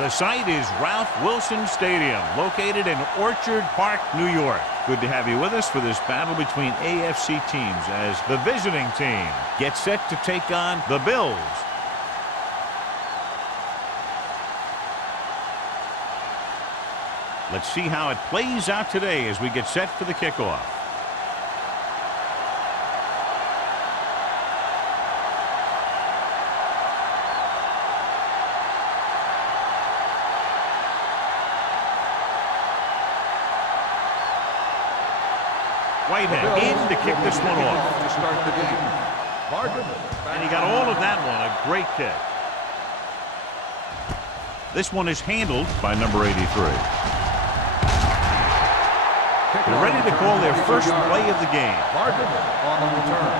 The site is Ralph Wilson Stadium, located in Orchard Park, New York. Good to have you with us for this battle between AFC teams as the visiting team gets set to take on the Bills. Let's see how it plays out today as we get set for the kickoff. Whitehead in to kick this one off. To start the game. And he got all of that one. A great kick. This one is handled by number 83. They're ready to call their first play of the game. On the return.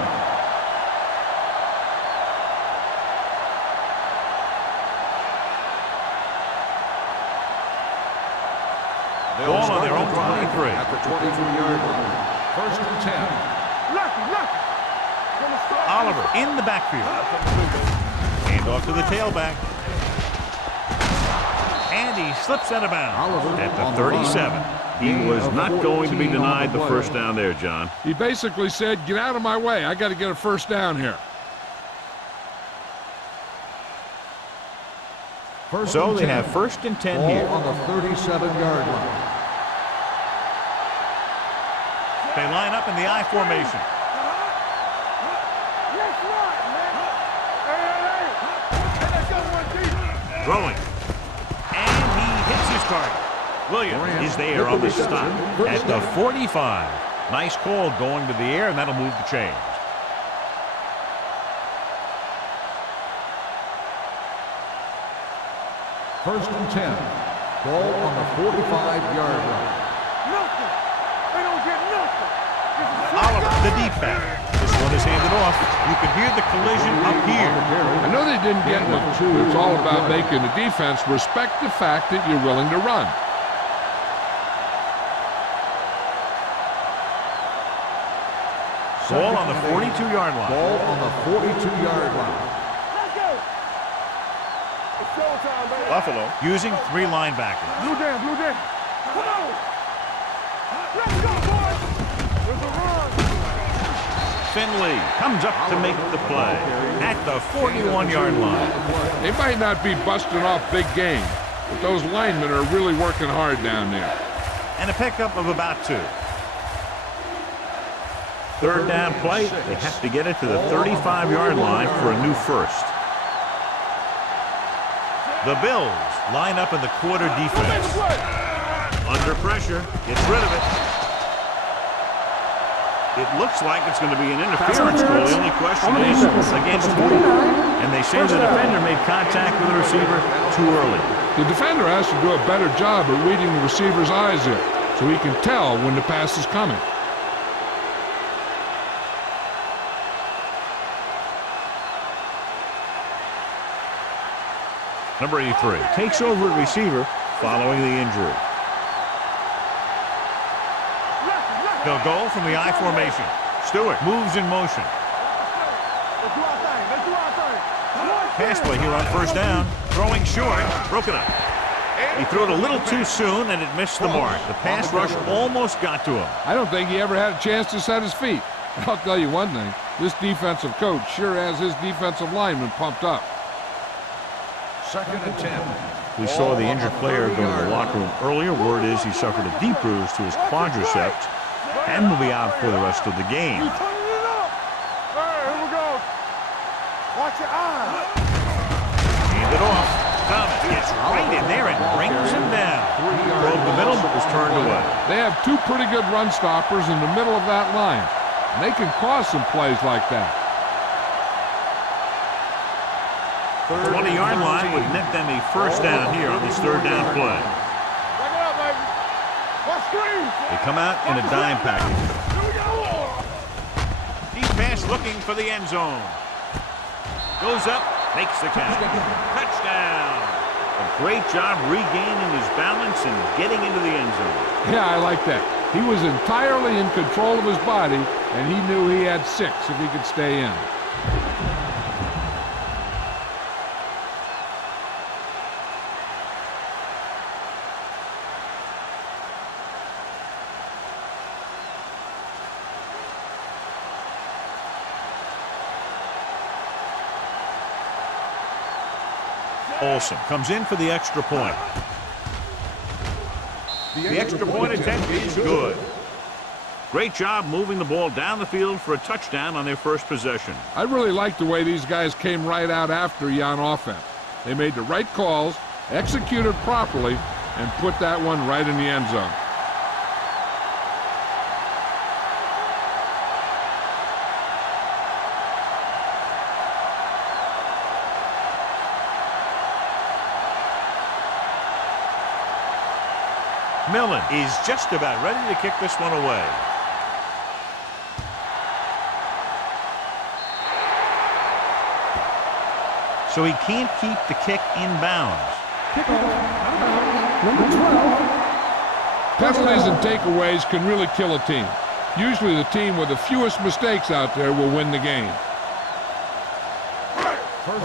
Ball on their own 23. At the 22-yard line. First and 10. Oliver in the backfield. Hand off to the tailback. And he slips out of bounds at the 37. He was not going to be denied the first down there, John. He basically said, get out of my way. I got to get a first down here. So they have first and 10 here. On the 37-yard line. They line up in the I formation. Throwing. And he hits his target. Williams is there on the stop at the 45. Nice call going to the air, and that'll move the chains. First and 10. Ball on the 45-yard line. Oliver, the deep back. This one is handed off. You can hear the collision up here. I know they didn't get one. It's all about making the defense respect the fact that you're willing to run. Ball on the 42-yard line. Ball on the 42-yard line. Buffalo using three linebackers. Blue down. Come on. Let's go, boys. There's a run. Finley comes up to make the play at the 41-yard line. They might not be busting off big game, but those linemen are really working hard down there. And a pickup of about 2. Third down play. They have to get it to the 35-yard line for a new first. The Bills line up in the quarter defense. Under pressure, gets rid of it. It looks like it's going to be an interference goal. The only question is against who? And they say the defender made contact with the receiver too early. The defender has to do a better job of reading the receiver's eyes there, so he can tell when the pass is coming. Number 83 takes over at receiver following the injury. They'll go from the I formation. Stewart moves in motion. Pass play here on first down. Throwing short. Broken up. He threw it a little too soon, and it missed the mark. The pass rush almost got to him. I don't think he ever had a chance to set his feet. I'll tell you one thing. This defensive coach sure has his defensive lineman pumped up. Second and 10. We saw the injured player go to the locker room earlier. Word is he suffered a deep bruise to his quadriceps and will be out for the rest of the game. Turn it up. Hey, here we go. Watch your eyes. Hand it off. Thomas gets right in there and brings him down. Broke the middle, but was turned away. They have 2 pretty good run stoppers in the middle of that line, and they can cause some plays like that. 20-yard line would net them a first down here on this third down play. Back it up, baby. Watch screen. They come out in a dime package. Here we go. Deep pass looking for the end zone. Goes up, makes the catch. Touchdown. A great job regaining his balance and getting into the end zone. Yeah, I like that. He was entirely in control of his body, and he knew he had 6 if he could stay in. Olsen comes in for the extra point. The extra point attempt is good. Great job moving the ball down the field for a touchdown on their first possession. I really like the way these guys came right out after you on offense. They made the right calls, executed properly, and put that one right in the end zone. Millen is just about ready to kick this one away. So he can't keep the kick in bounds. Number 12. Penalties and takeaways can really kill a team. Usually the team with the fewest mistakes out there will win the game.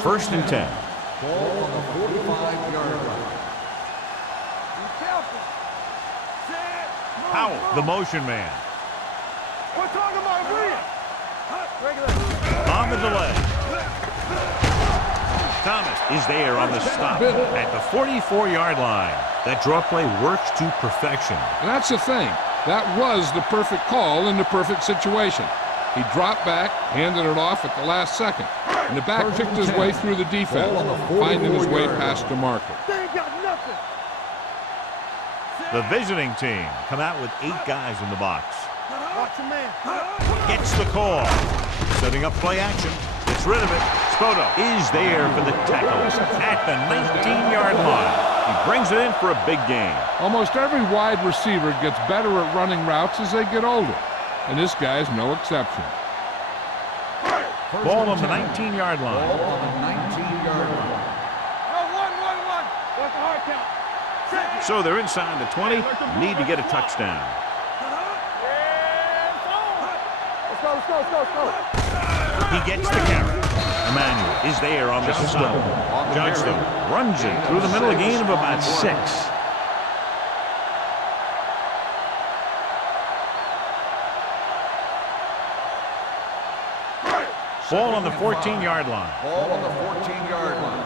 First and 10. Ball on the 45-yard line. Powell, the motion man. We're talking about Williams. On the delay. Thomas is there on the stop at the 44-yard line. That draw play works to perfection. And that's the thing. That was the perfect call in the perfect situation. He dropped back, handed it off at the last second. And the back picked his way through the defense, finding his way past the marker. They ain't got nothing. The visiting team come out with 8 guys in the box. Watch your man. Gets the call. Setting up play action. Gets rid of it. Spoto is there for the tackle at the 19-yard line. He brings it in for a big gain. Almost every wide receiver gets better at running routes as they get older. And this guy's no exception. Ball on the 19-yard line. Ball on the 19-yard line. One. What's the hard count? So they're inside the 20. Need to get a touchdown. Let's go. He gets the carry. Emmanuel is there on the stop. Johnston runs it through the middle, a gain of about 6. Ball on the 14-yard line. Ball on the 14-yard line.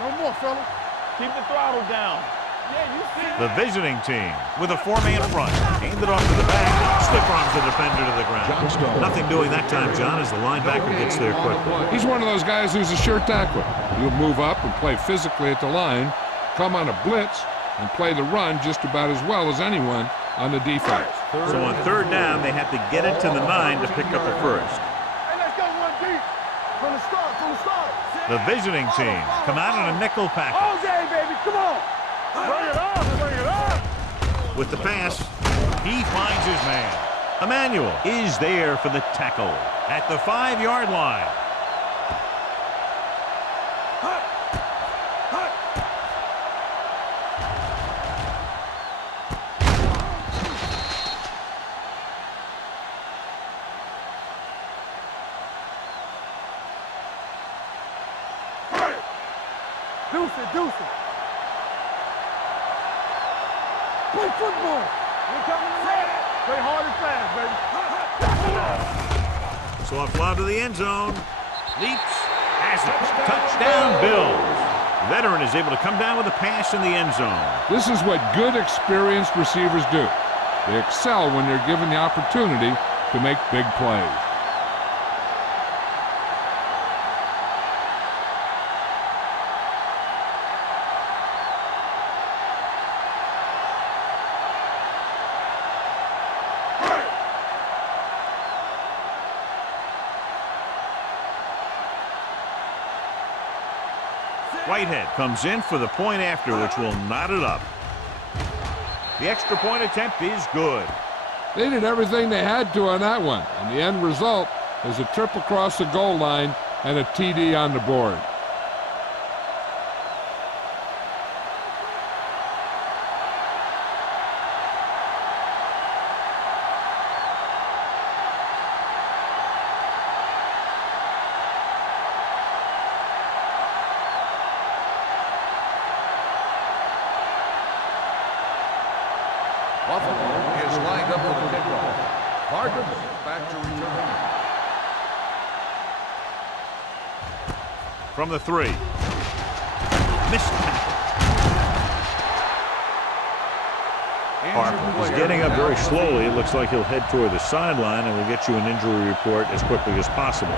No more, fella. Keep the throttle down. Yeah, you see it. The visiting team with a 4-man front. Aimed it off to the back. Stiff arms the defender to the ground. Nothing doing that time, John, as the linebacker gets there quickly. He's one of those guys who's a sure tackler. He'll move up and play physically at the line, come on a blitz, and play the run just about as well as anyone on the defense. So on third down, they have to get it to the 9 to pick up the first. Hey, let's go one deep. From the start. The visiting team come out in a nickel package. All day, baby. Come on. Bring it up. With the pass, he finds his man. Emmanuel is there for the tackle at the 5-yard line. Deuce it. Play football. We're coming to red. Play hard and fast, baby. So a fly to the end zone. Leaps. Has it. Touchdown, Bills. Veteran is able to come down with a pass in the end zone. This is what good, experienced receivers do. They excel when they're given the opportunity to make big plays. Whitehead comes in for the point after, which will knot it up. The extra point attempt is good. They did everything they had to on that one, and the end result is a trip across the goal line and a TD on the board. Buffalo is lined up for the kickoff. Cardinals back to return. From the 3. Missed tackle. Harper is getting up very slowly. It looks like he'll head toward the sideline, and we'll get you an injury report as quickly as possible.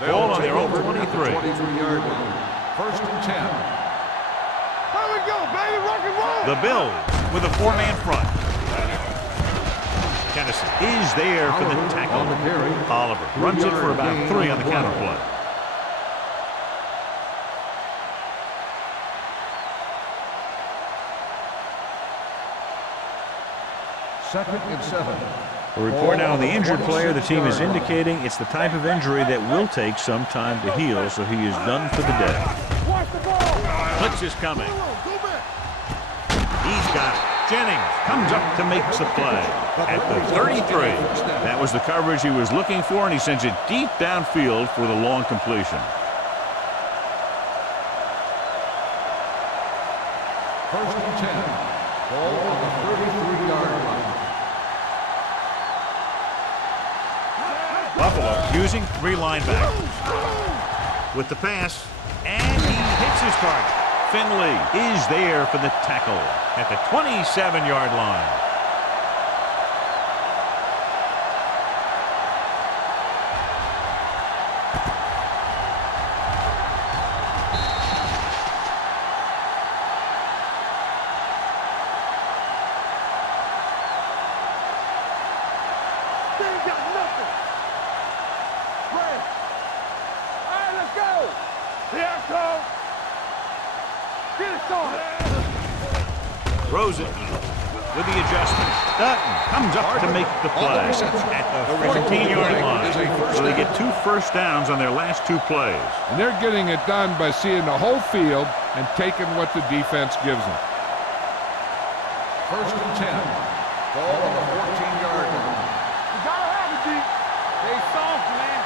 Ball on their own 23. 23-yard line. First and 10. Here we go, baby. Rock and roll. The Bills with a four-man front. Kennison is there for the tackle. Oliver runs it for about 3 on the counter play. Second and 7. A report now on the injured player. The team is indicating it's the type of injury that will take some time to heal, so he is done for the day. Watch the ball. Blitz is coming. Go back. He's got it. Jennings comes up to make the play at the 33. That was the coverage he was looking for, and he sends it deep downfield for the long completion. First and 10. Ball on the 33-yard line. Buffalo using 3 linebackers. With the pass, and he hits his target. Finley is there for the tackle at the 27-yard line. They ain't got nothing. Right. All right, let's go. Here it comes. Get it started. Throws it with the adjustment. Dutton comes up to make the play at the 14-yard line. So they get 2 first downs on their last 2 plays. And they're getting it done by seeing the whole field and taking what the defense gives them. First and 10. Ball on the 14-yard line. You gotta have it, D. They soft, man.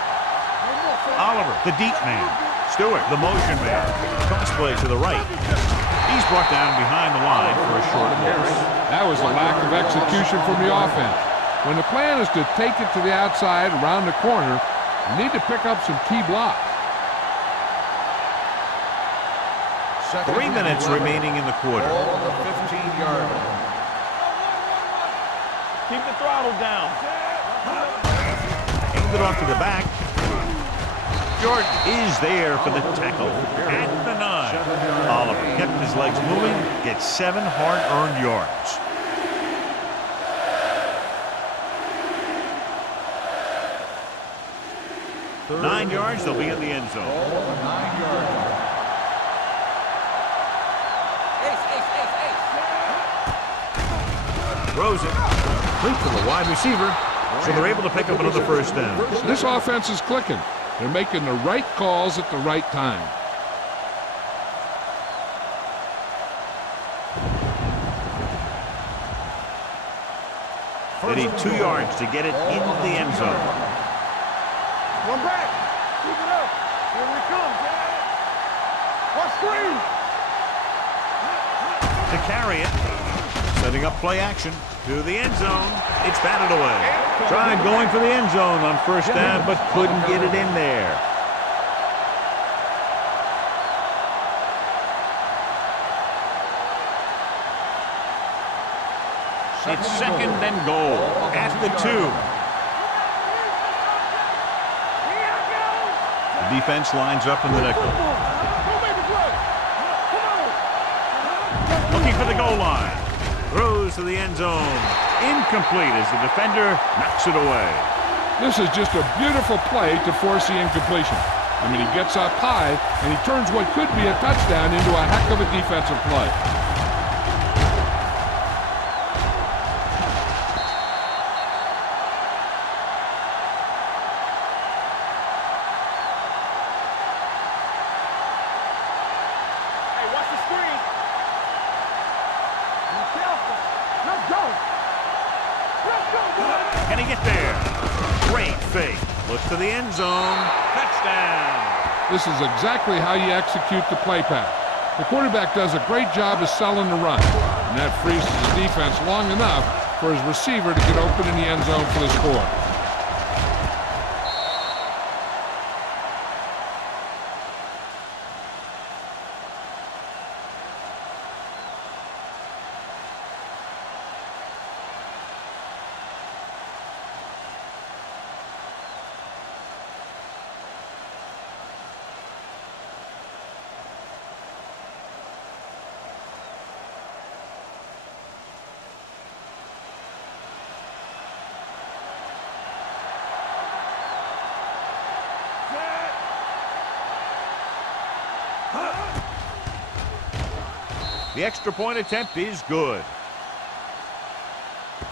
Oliver, the deep man. Stewart, the motion man. Cross play to the right. He's brought down behind the line for a short loss. That was a lack of execution from the offense. When the plan is to take it to the outside around the corner, you need to pick up some key blocks. 3 minutes remaining in the quarter. Ball on the 15-yard line. Keep the throttle down. Hands it off to the back. Jordan is there for the tackle at the 9. Oliver kept his legs moving, gets 7 hard-earned yards. Third 9 yards, they'll be in the end zone. Ball on the 9-yard line. Throws it. Complete to the wide receiver. So they're able to pick up another first down. This offense is clicking. They're making the right calls at the right time. They need 2 yards to get it into the end zone. One back. Keep it up. Here we come. One screen. To carry it. Setting up play action to the end zone. It's batted away. Tried going for the end zone on first down, but couldn't get it in there. It's second and goal at the 2. The defense lines up in the nickel. Looking for the goal line. Throws to the end zone. Incomplete as the defender knocks it away. This is just a beautiful play to force the incompletion. I mean, he gets up high, and he turns what could be a touchdown into a heck of a defensive play. Hey, watch the screen. Be careful. Let's go. Let's go, boy. Can he get there? Great fake. Looks to the end zone. Touchdown. This is exactly how you execute the play pass. The quarterback does a great job of selling the run, and that frees the defense long enough for his receiver to get open in the end zone for the score. The extra point attempt is good.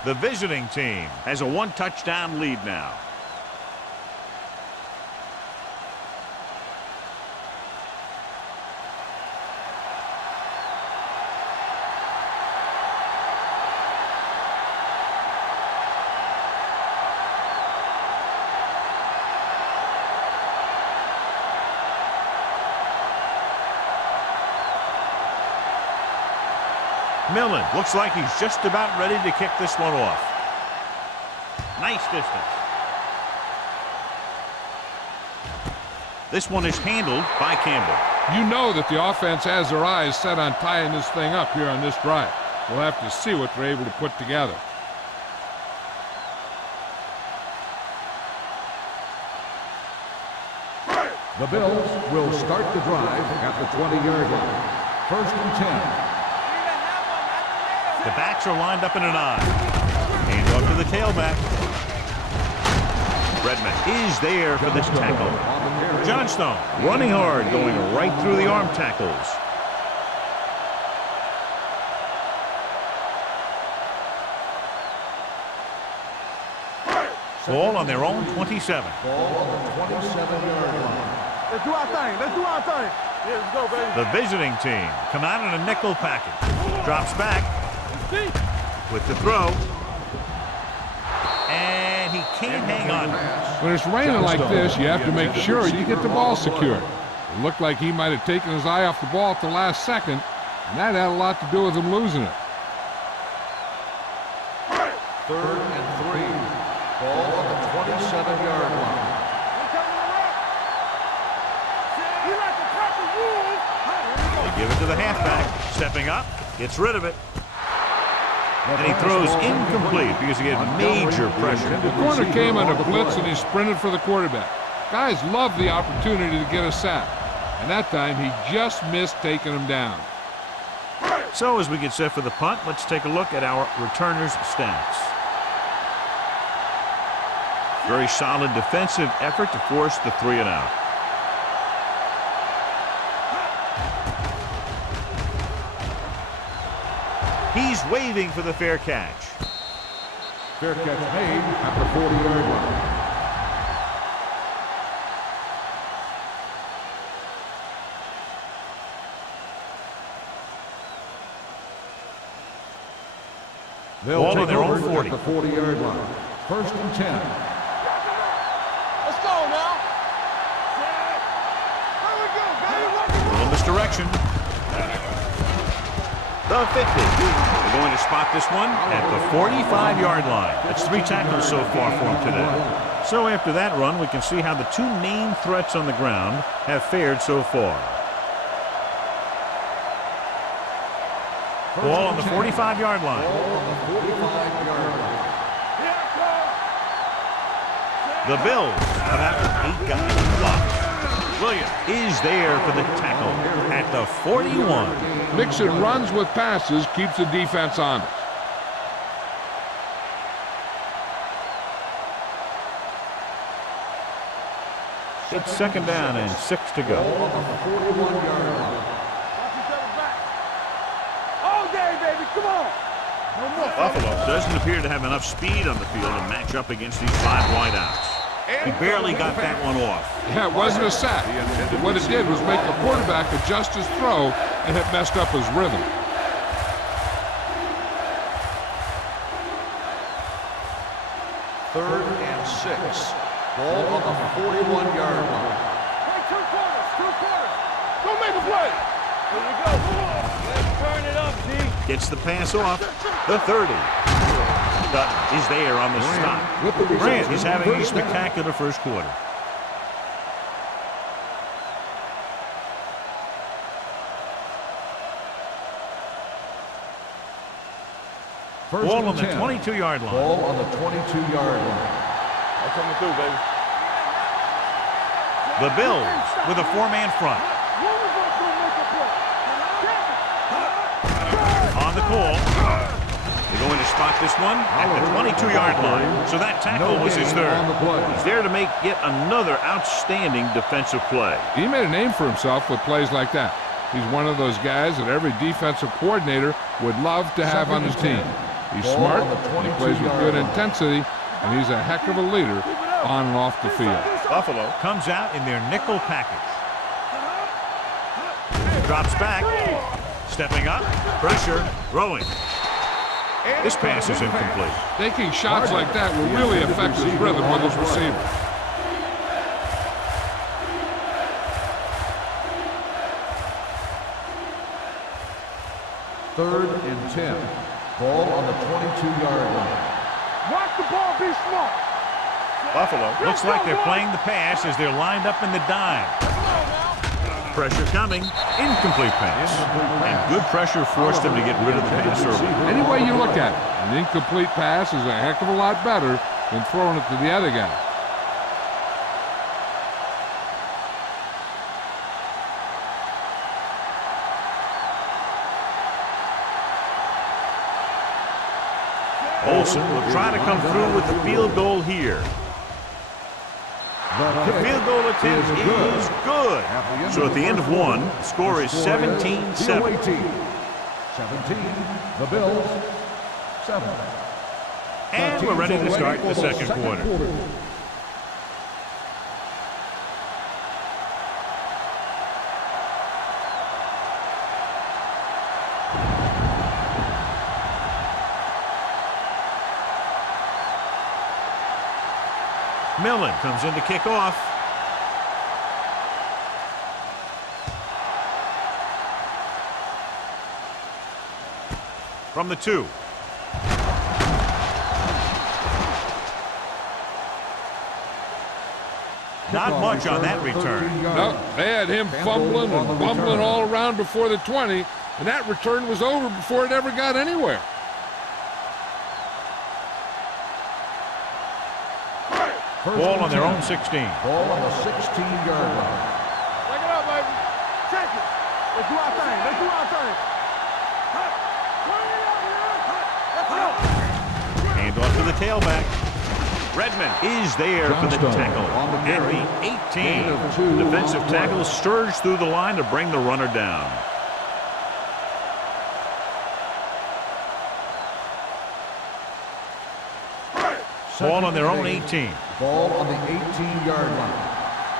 The visiting team has a 1-touchdown lead now. Millen looks like he's just about ready to kick this one off. Nice distance. This one is handled by Campbell. You know that the offense has their eyes set on tying this thing up here on this drive. We'll have to see what they're able to put together. The Bills will start the drive at the 20-yard line. 1st and 10. The backs are lined up in an I. Hand off to the tailback. Redmond is there for this tackle. Johnstone running hard, going right through the arm tackles. Ball on their own 27. Ball on the 27-yard line. Let's do our thing. Let's do our thing. Yeah, let's go, baby. The visiting team come out in a nickel package. Drops back with the throw. And he can't hang on. When it's raining like this, you have to make sure you get the ball secured. It looked like he might have taken his eye off the ball at the last second, and that had a lot to do with him losing it. 3rd and 3. Ball on the 27-yard line. They give it to the halfback. Stepping up, gets rid of it. And he throws incomplete because he had major pressure. The corner came on a blitz and he sprinted for the quarterback. Guys love the opportunity to get a sack. And that time he just missed taking him down. So as we get set for the punt, let's take a look at our returners' stats. Very solid defensive effort to force the 3 and out. He's waving for the fair catch. Fair catch made at the 40-yard line. They'll take over at the 40-yard line. 1st and 10. Let's go now. Here we go, baby. A little misdirection. The 50. They're going to spot this one at the 45-yard line. That's 3 tackles so far for him today. So after that run, we can see how the 2 main threats on the ground have fared so far. Ball on the 45-yard line. The Bills come out with 8 guys blocked. Williams is there for the tackle at the 41. Mixing runs with passes keeps the defense honest. It's 2nd down and 6 to go. All day, baby. Come on. Buffalo doesn't appear to have enough speed on the field to match up against these 5 wideouts. He barely got that one off. Yeah, it wasn't a sack. What it did was make the quarterback adjust his throw, and it messed up his rhythm. Third and 6. Ball on the 41-yard line. Play 2 quarters. 2 quarters. Go make a play. Here we go. Let's turn it up, G. Gets the pass off. The 30. Dutton is there on the stop. with the Grant reception. is having a First down. spectacular first quarter. First Ball and on the 10. 22-yard line. Ball on the 22-yard line. That's coming through, baby. The Bills with a four-man front. On the call. They're going to spot this one at the 22-yard line. So that tackle was his third. He's there to make yet another outstanding defensive play. He made a name for himself with plays like that. He's one of those guys that every defensive coordinator would love to have on his team. He's smart, he plays with good intensity, and he's a heck of a leader on and off the field. Buffalo comes out in their nickel package. Drops back. Stepping up. Pressure. Throwing. This pass is incomplete. Taking shots like that will really affect his rhythm with his receivers. Third and 10. Ball on the 22-yard line. Watch the ball, be smart. Buffalo looks like they're playing the pass as they're lined up in the dime. Pressure coming. Incomplete pass. And good pressure forced them to get rid of the pass early. Any way you look at it, an incomplete pass is a heck of a lot better than throwing it to the other guy. Olsen will try to come through with the field goal here. The field goal attempt is good. So at the end of one, the score is 17-7. 17. The Bills, 7. And we're ready to start the second quarter. Millen comes in to kick off. From the 2. Not much on that return. No, they had him fumbling and bumbling all around before the 20, and that return was over before it ever got anywhere. Ball on their own 16. Ball on the 16-yard line. Take it up, baby. Check it. Let's do our thing. Let's do our thing. Hand off to the tailback. Redmond is there for the tackle. At the 18. Defensive tackle surged through the line to bring the runner down. Ball on their own 18. Ball on the 18-yard line.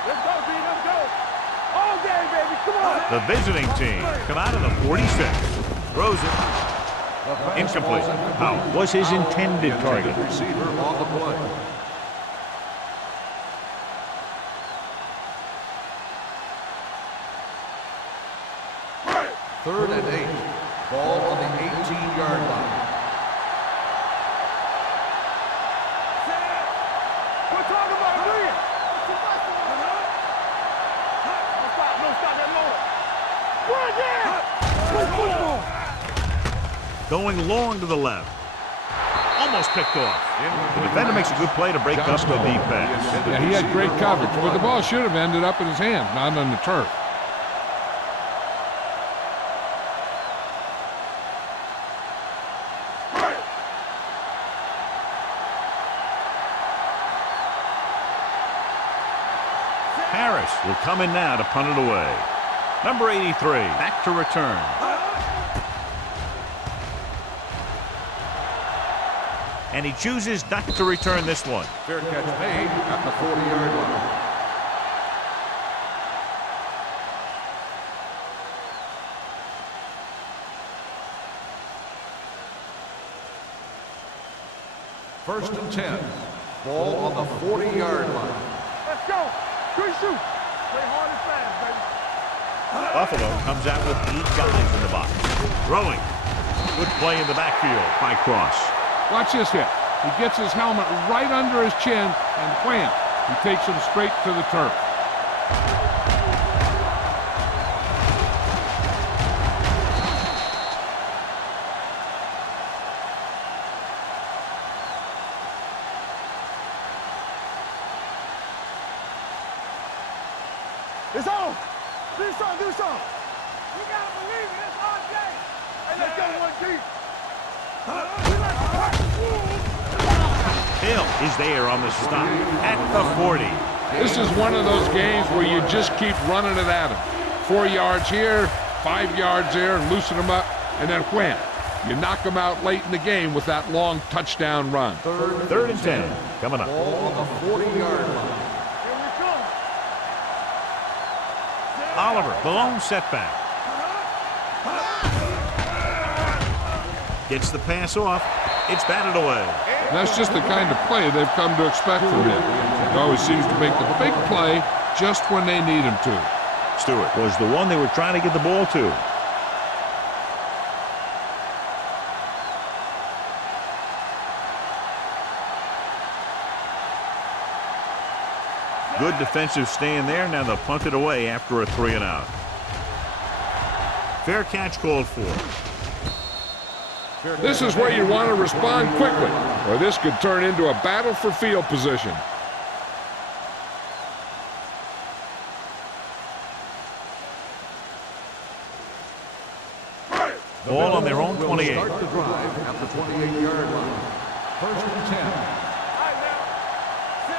Let's go, B. Let's go. All day, baby. Come on. The visiting team come out of the 46. Throws it. Incomplete. Powell was his intended target. Receiver on the play. Third and 8. Ball on the 18-yard line. We're talking about win. No stop that motor. Run down. Going long to the left. Almost picked off. The defender makes a good play to break up the deep pass. Yeah, he had great coverage, but the ball should have ended up in his hands, not on the turf. Harris will come in now to punt it away. Number 83, back to return. And he chooses not to return this one. Fair catch made at the 40-yard line. First and 10. Ball on the 40-yard line. Let's go. Good shoot. Play hard and fast, baby. Buffalo comes out with 8 guys in the box. Throwing. Good play in the backfield by Cross. Watch this hit. He gets his helmet right under his chin, and wham, he takes him straight to the turf. It's on. Do something. We gotta believe it. It's our game. Hey, let's go one deep. Hill is there on the stop at the 40. This is one of those games where you just keep running it at him. 4 yards here, 5 yards there, and loosen them up, and then wham. You knock them out late in the game with that long touchdown run. Third and 10 coming up. Ball on the 40-yard line. Here we come. Oliver, the lone setback. Gets the pass off. It's batted away. That's just the kind of play they've come to expect from him. He always seems to make the big play just when they need him to. Stewart was the one they were trying to get the ball to. Good defensive stand there. Now they'll punt it away after a 3-and-out. Fair catch called for. This is where you want to respond quickly, or this could turn into a battle for field position. Ball on their own 28. Start the drive at the 28-yard line. First and 10.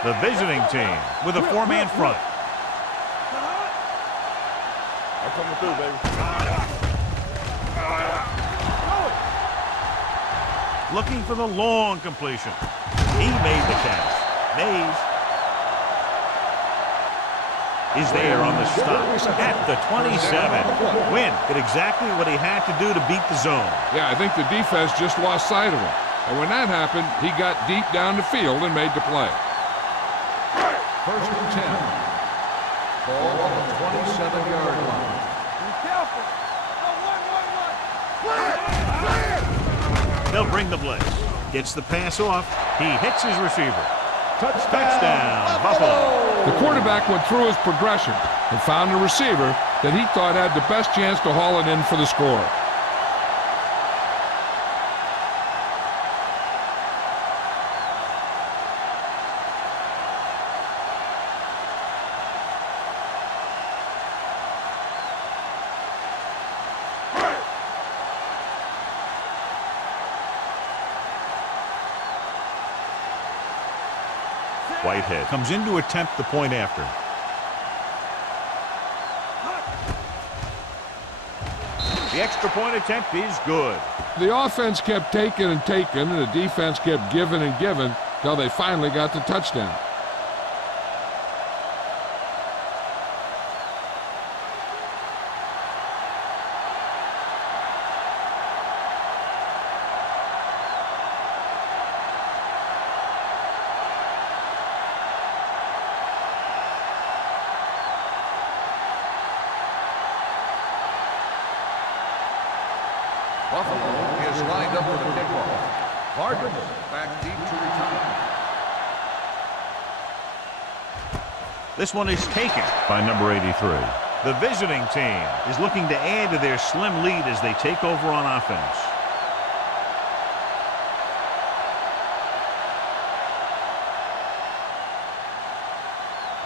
The visiting team with a 4-man front. I'm coming through, baby. Looking for the long completion. He made the catch. Mays is there on the stop at the 27. Wynn did exactly what he had to do to beat the zone. Yeah, I think the defense just lost sight of him. And when that happened, he got deep down the field and made the play. First and 10. Ball on the 27-yard line. Be careful. Go, one. They'll bring the blitz. Gets the pass off. He hits his receiver. Touchdown, Buffalo. The quarterback went through his progression and found a receiver that he thought had the best chance to haul it in for the score. Whitehead comes in to attempt the point after. The extra point attempt is good. The offense kept taking and taking, and the defense kept giving and giving till they finally got the touchdown. Buffalo is lined up for the kickoff. Cardinals back deep to return. This one is taken by number 83. The visiting team is looking to add to their slim lead as they take over on offense.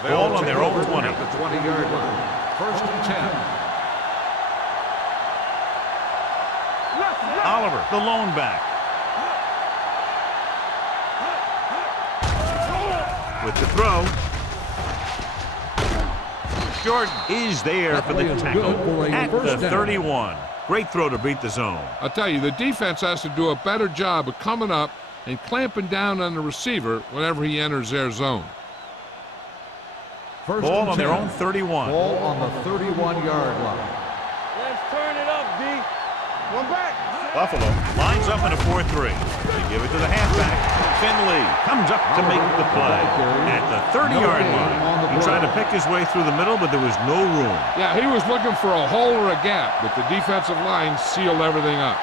Ball on their own 20. At the 20-yard line. First and 10. Oliver, the lone back. With the throw. Jordan is there for the tackle at the 31. Great throw to beat the zone. I'll tell you, the defense has to do a better job of coming up and clamping down on the receiver whenever he enters their zone. First Ball and on 10. their own 31. Ball on the 31-yard line. Let's turn it up, D. One back. Buffalo lines up in a 4-3. They give it to the halfback. Finley comes up to make the play at the 30-yard line. He tried to pick his way through the middle, but there was no room. Yeah, he was looking for a hole or a gap, but the defensive line sealed everything up.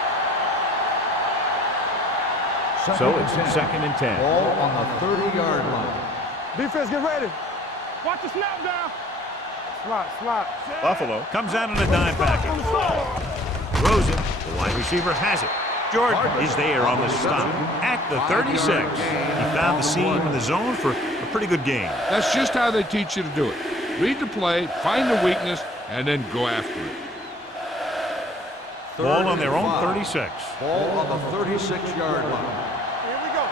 So it's 2nd and 10. Ball on the 30-yard line. Defense, get ready. Watch the snap down. Slot. Buffalo comes out in a dime package. Throws it. The wide receiver has it. Jordan is there on the stop at the 36. He found the seam in the zone for a pretty good gain. That's just how they teach you to do it. Read the play, find the weakness, and then go after it. Ball on their own 36. Ball on the 36-yard line. Here we go.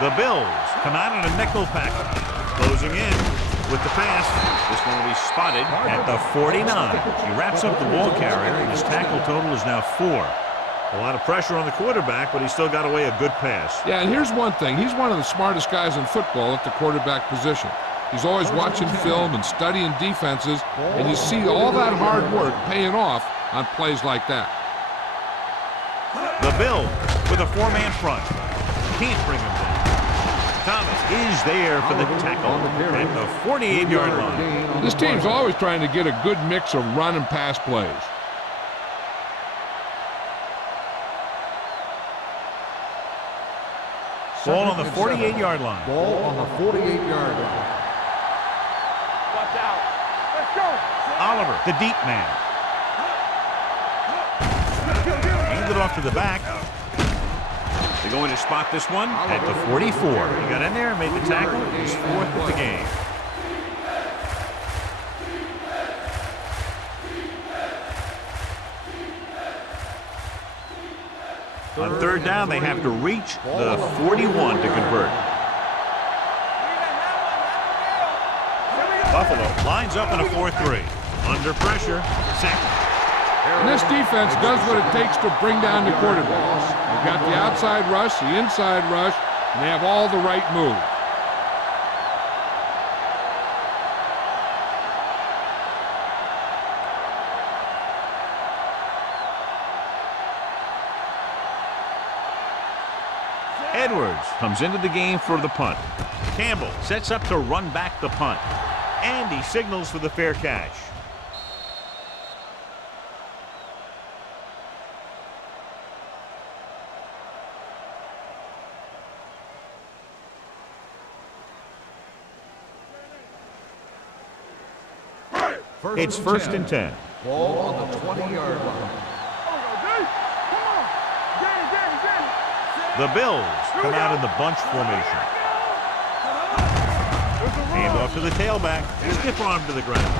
The Bills come out in a nickel package. Closing in with the pass. This one will be spotted at the 49. He wraps up the ball carrier, and his tackle total is now 4. A lot of pressure on the quarterback, but he still got away a good pass. Yeah, and here's one thing. He's one of the smartest guys in football at the quarterback position. He's always watching film and studying defenses, and you see all that hard work paying off on plays like that. The Bills with a 4-man front. Can't bring him down. Thomas is there for the tackle at the 48-yard line. This team's always trying to get a good mix of run and pass plays. Ball on the 48-yard line. Ball on the 48-yard line. Watch out. Let's go. Oliver, the deep man. Handed off to the back. They're going to spot this one at the 44. He got in there and made the tackle. He's 4th of the game. On 3rd down, they have to reach the 41 to convert. Buffalo lines up in a 4-3. Under pressure, sack. And this defense does what it takes to bring down the quarterbacks. They've got the outside rush, the inside rush, and they have all the right moves. Edwards comes into the game for the punt. Campbell sets up to run back the punt. And he signals for the fair catch. It's 1st and 10. Ball on the 20-yard line. The Bills come out in the bunch formation. Hand off to the tailback. Stiff arm to the ground.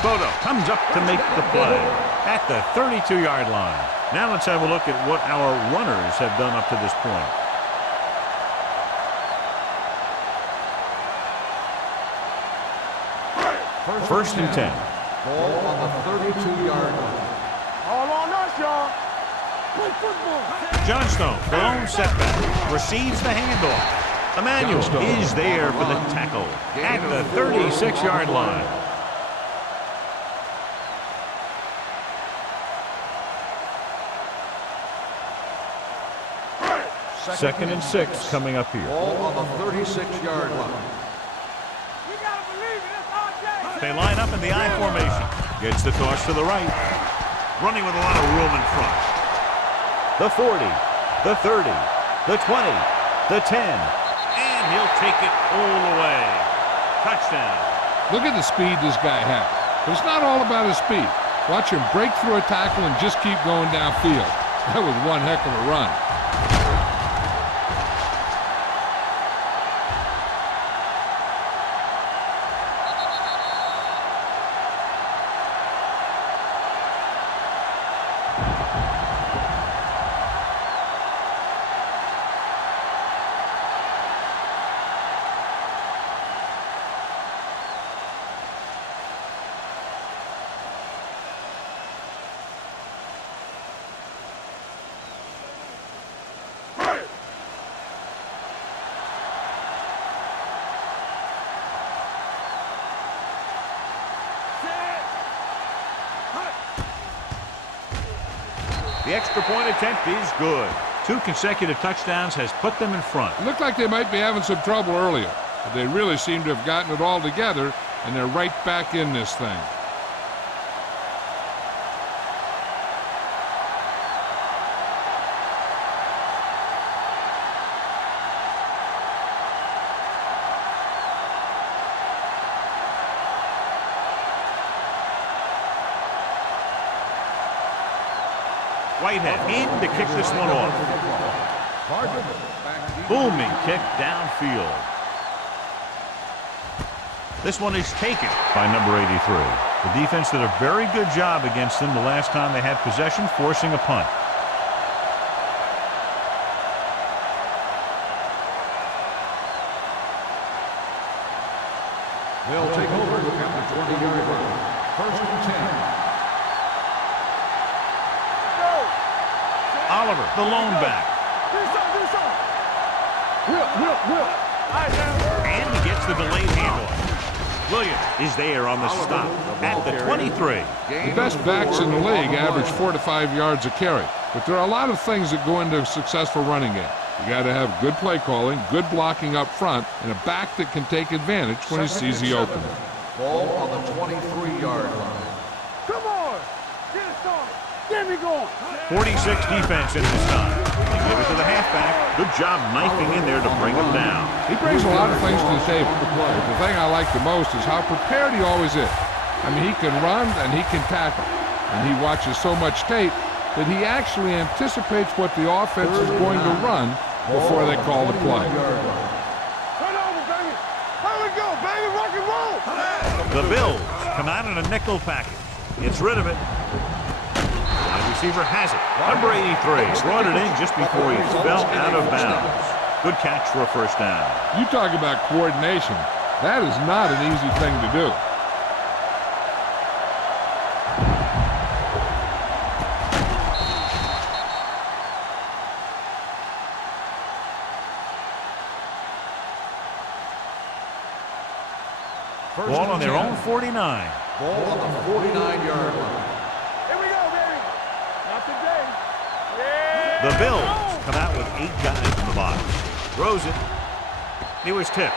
Spoto comes up to make the play at the 32-yard line. Now let's have a look at what our runners have done up to this point. First and 10. Ball on the 32-yard line. All on us, y'all. Play football. Johnstone, the lone setback, receives the handoff. Emmanuel is there for the tackle at the 36-yard line. Second and 6 coming up here. Ball on the 36-yard line. You gotta believe it. It's RJ. They line up in the I formation. Gets the toss to the right. Running with a lot of room in front. The 40, the 30, the 20, the 10. And he'll take it all the way. Touchdown. Look at the speed this guy has. But it's not all about his speed. Watch him break through a tackle and just keep going downfield. That was one heck of a run. The extra point attempt is good. 2 consecutive touchdowns has put them in front. It looked like they might be having some trouble earlier, but they really seem to have gotten it all together, and they're right back in this thing. Whitehead in to kick this one off. Booming kick downfield. This one is taken by number 83. The defense did a very good job against them the last time they had possession, forcing a punt. They'll take over at the 20-yard line. First and 10. Oliver, the lone back. And he gets the delayed handoff. Williams is there on the stop at the 23. The best backs in the league average 4 to 5 yards a carry. But there are a lot of things that go into a successful running game. You got to have good play calling, good blocking up front, and a back that can take advantage when he sees the opening. Ball on the 23-yard line. Come on! Get it started! Get me going! 46 defense in this time. They give it to the halfback. Good job knifing in there to bring him down. He brings a lot of things to the table. But the thing I like the most is how prepared he always is. I mean, he can run and he can tackle. And he watches so much tape that he actually anticipates what the offense is going to run before they call the play. Turn over, baby! Here we go, baby! Rock and roll! The Bills come out in a nickel package. Gets rid of it. Wide receiver has it. Number 83 brought it in just before he fell out of bounds. Good catch for a first down. You talk about coordination. That is not an easy thing to do. Ball on their own 49. Ball on the 49-yard line. Here we go, baby! Not today. Yeah! The Bills come out with 8 guys in the box. Throws it. He was tipped.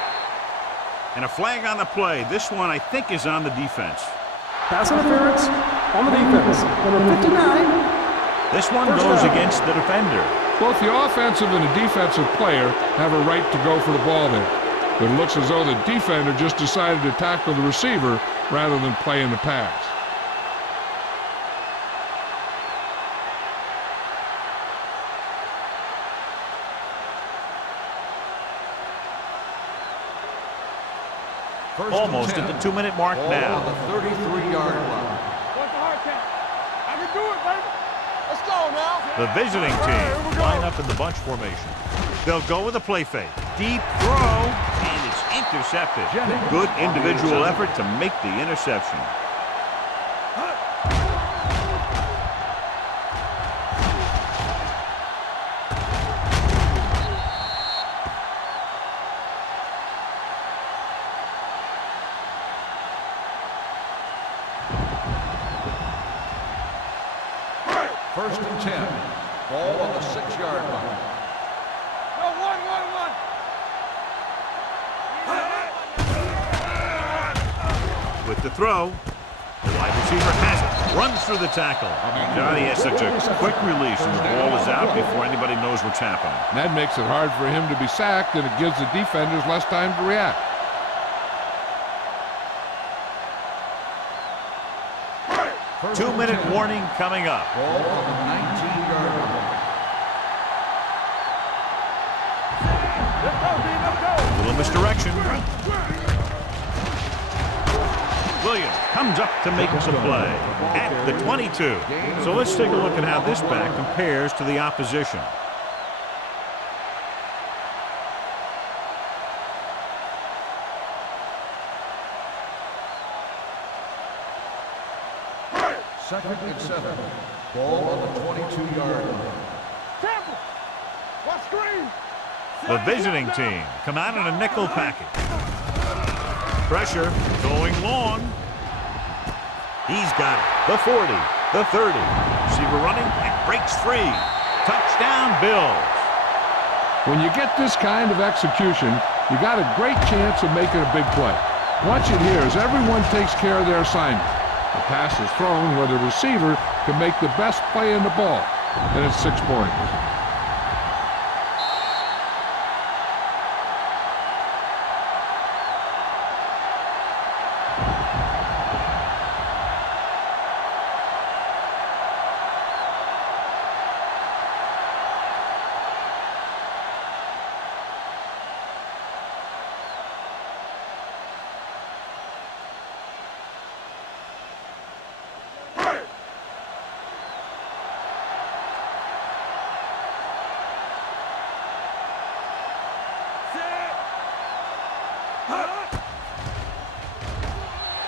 And a flag on the play. This one, I think, is on the defense. Pass interference on the defense. Number 59. This one goes against the defender. Both the offensive and the defensive player have a right to go for the ball there. But it looks as though the defender just decided to tackle the receiver rather than play in the pass. Almost at the 2-minute mark now. Ball on the 33-yard line. What's the hard count? I can do it, baby! Let's go now! The visiting team line up in the bunch formation. They'll go with a play fake. Deep throw, and it's intercepted. Good individual effort to make the interception. First and 10. Ball on the 6-yard line. No, one. With the throw, the wide receiver has it. Runs through the tackle. Johnny has such a quick release, and the ball is out before anybody knows what's happening. And that makes it hard for him to be sacked, and it gives the defenders less time to react. Two-minute warning coming up. Ball on the 19-yard line. Let's go, D, let's go! Little misdirection. Williams comes up to make the play at the 22. So let's take a look at how this back compares to the opposition. Second and 7. Ball on the 22-yard line. Temple! What screen? The visiting team come out in a nickel package. Pressure going long. He's got it. The 40, the 30. Receiver running and breaks free. Touchdown, Bills. When you get this kind of execution, you got a great chance of making a big play. Watch it here as everyone takes care of their assignment. The pass is thrown where the receiver can make the best play in the ball, and it's 6 points.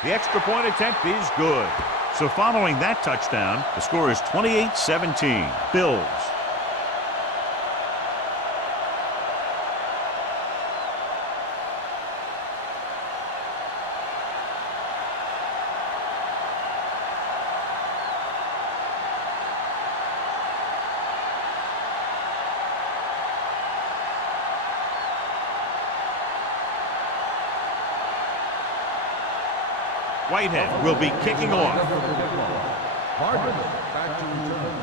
The extra point attempt is good. So following that touchdown, the score is 28-17. Bills. Whitehead will be kicking off. Hardman back to return.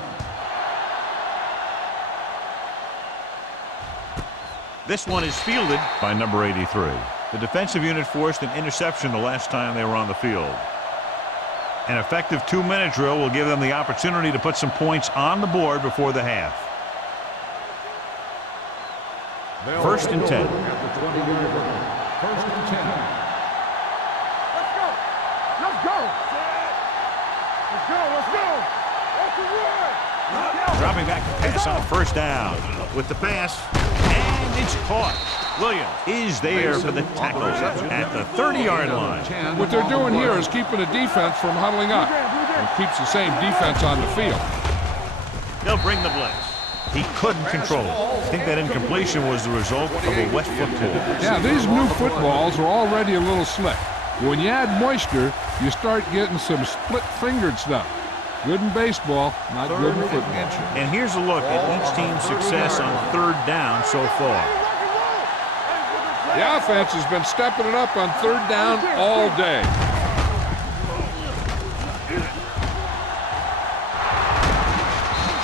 This one is fielded by number 83. The defensive unit forced an interception the last time they were on the field. An effective 2-minute drill will give them the opportunity to put some points on the board before the half. First and 10. At the 20-yard line. First and 10. Dropping back to pass on first down. With the pass, and it's caught. Williams is there for the tackle at the 30-yard line. What they're doing here is keeping the defense from huddling up and keeps the same defense on the field. They'll bring the blitz. He couldn't control it. I think that incompletion was the result of a wet football. Yeah, these new footballs are already a little slick. When you add moisture, you start getting some split-fingered stuff. Good in baseball, not good in football. And here's a look at each team's success on third down so far. The offense has been stepping it up on third down all day.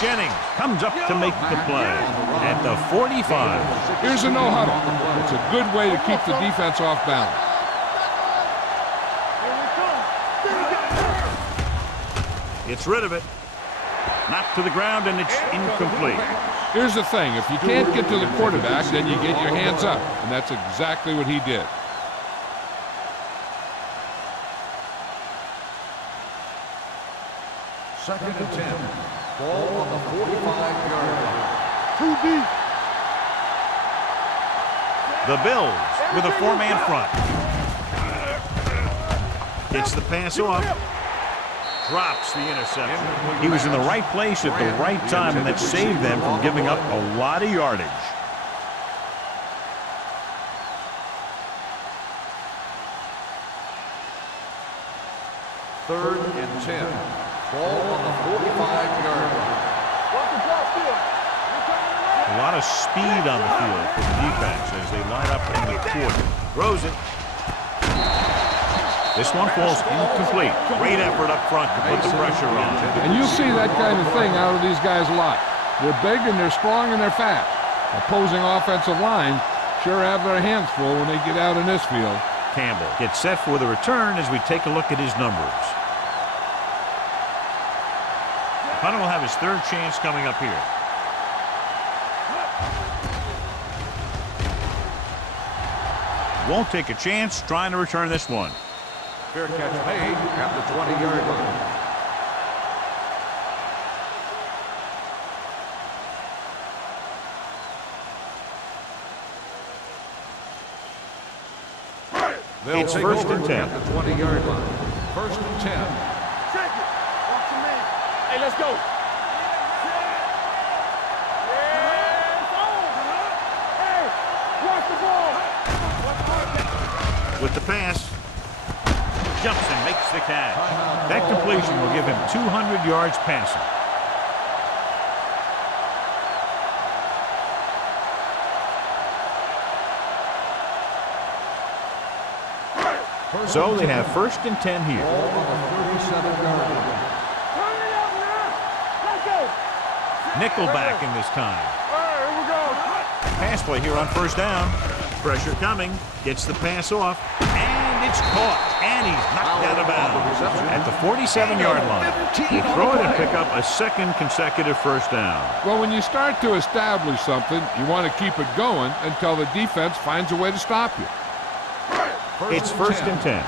Jennings comes up to make the play at the 45. Here's a no-huddle. It's a good way to keep the defense off balance. Gets rid of it. Knocked to the ground, and it's incomplete. Here's the thing. If you can't get to the quarterback, then you get your hands up. And that's exactly what he did. Second and 10. Ball on the 45-yard line. Too deep. The Bills with a 4-man front. Gets the pass off. Drops the interception. He was in the right place at the right time, and that saved them from giving up a lot of yardage. Third and 10. Ball on the 45-yard line. A lot of speed on the field for the defense as they line up in the quarter. Throws it. This one falls incomplete. Great effort up front to put the pressure on. And you'll see that kind of thing out of these guys a lot. They're big and they're strong and they're fast. Opposing offensive line sure have their hands full when they get out in this field. Campbell gets set for the return as we take a look at his numbers. Hunter will have his third chance coming up here. Won't take a chance trying to return this one. Fair catch made at the 20-yard line. It's first and 10. At the 20-yard line. First and 10. Check it. Watch your man. Hey, let's go. With the pass, jumps and makes the catch. That completion will give him 200 yards passing. So they have first and 10 here. Ball on the 37-yard line. Nickelback in this time. All right, here we go. Pass play here on first down. Pressure coming. Gets the pass off. And it's caught. And he's knocked out of bounds at the 47-yard line. You throw it and pick up a second consecutive first down. Well, when you start to establish something, you want to keep it going until the defense finds a way to stop you. It's first and 10.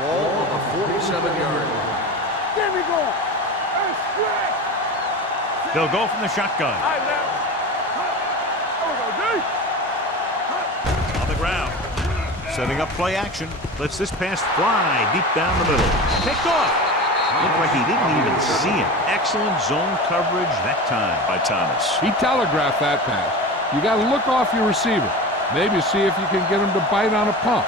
Ball on the 47-yard line. There we go. Hey, straight. They'll go from the shotgun. All right, now. There we go, D. On the ground. Setting up play action. Lets this pass fly deep down the middle. Picked off. Looked like he didn't even see him. Excellent zone coverage that time by Thomas. He telegraphed that pass. You got to look off your receiver. Maybe see if you can get him to bite on a pump.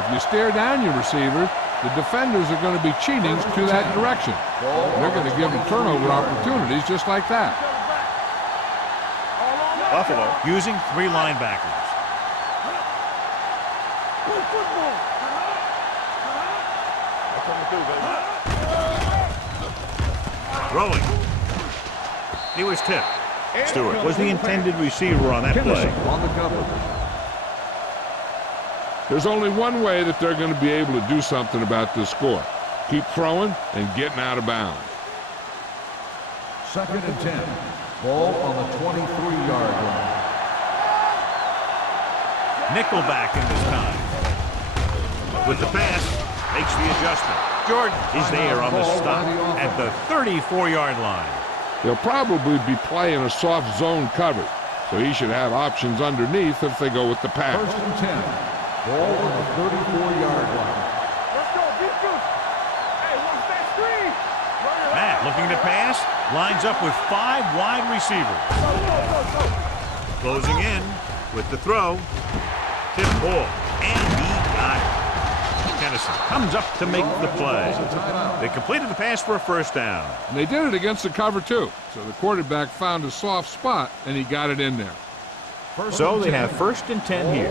If you stare down your receiver, the defenders are going to be cheating to that direction. They're going to give him turnover opportunities just like that. Buffalo using 3 linebackers. Throwing. He was tipped. Stewart was the intended receiver on that play. On the cover. There's only one way that they're going to be able to do something about this score. Keep throwing and getting out of bounds. 2nd and 10. Ball on the 23-yard line. Nickelback in this time. With the pass, makes the adjustment. Jordan is there on the stop at the 34-yard line. They'll probably be playing a soft zone coverage, so he should have options underneath if they go with the pass. 1st and 10. Ball on the 34-yard line. Let's go, defense. Hey, watch that screen. Matt looking to pass, lines up with 5 wide receivers. Closing in with the throw. Tip ball, and he got it. Kennison comes up to make the play. They completed the pass for a 1st down. And they did it against the cover, too. So the quarterback found a soft spot, and he got it in there. So they have 1st and 10 here.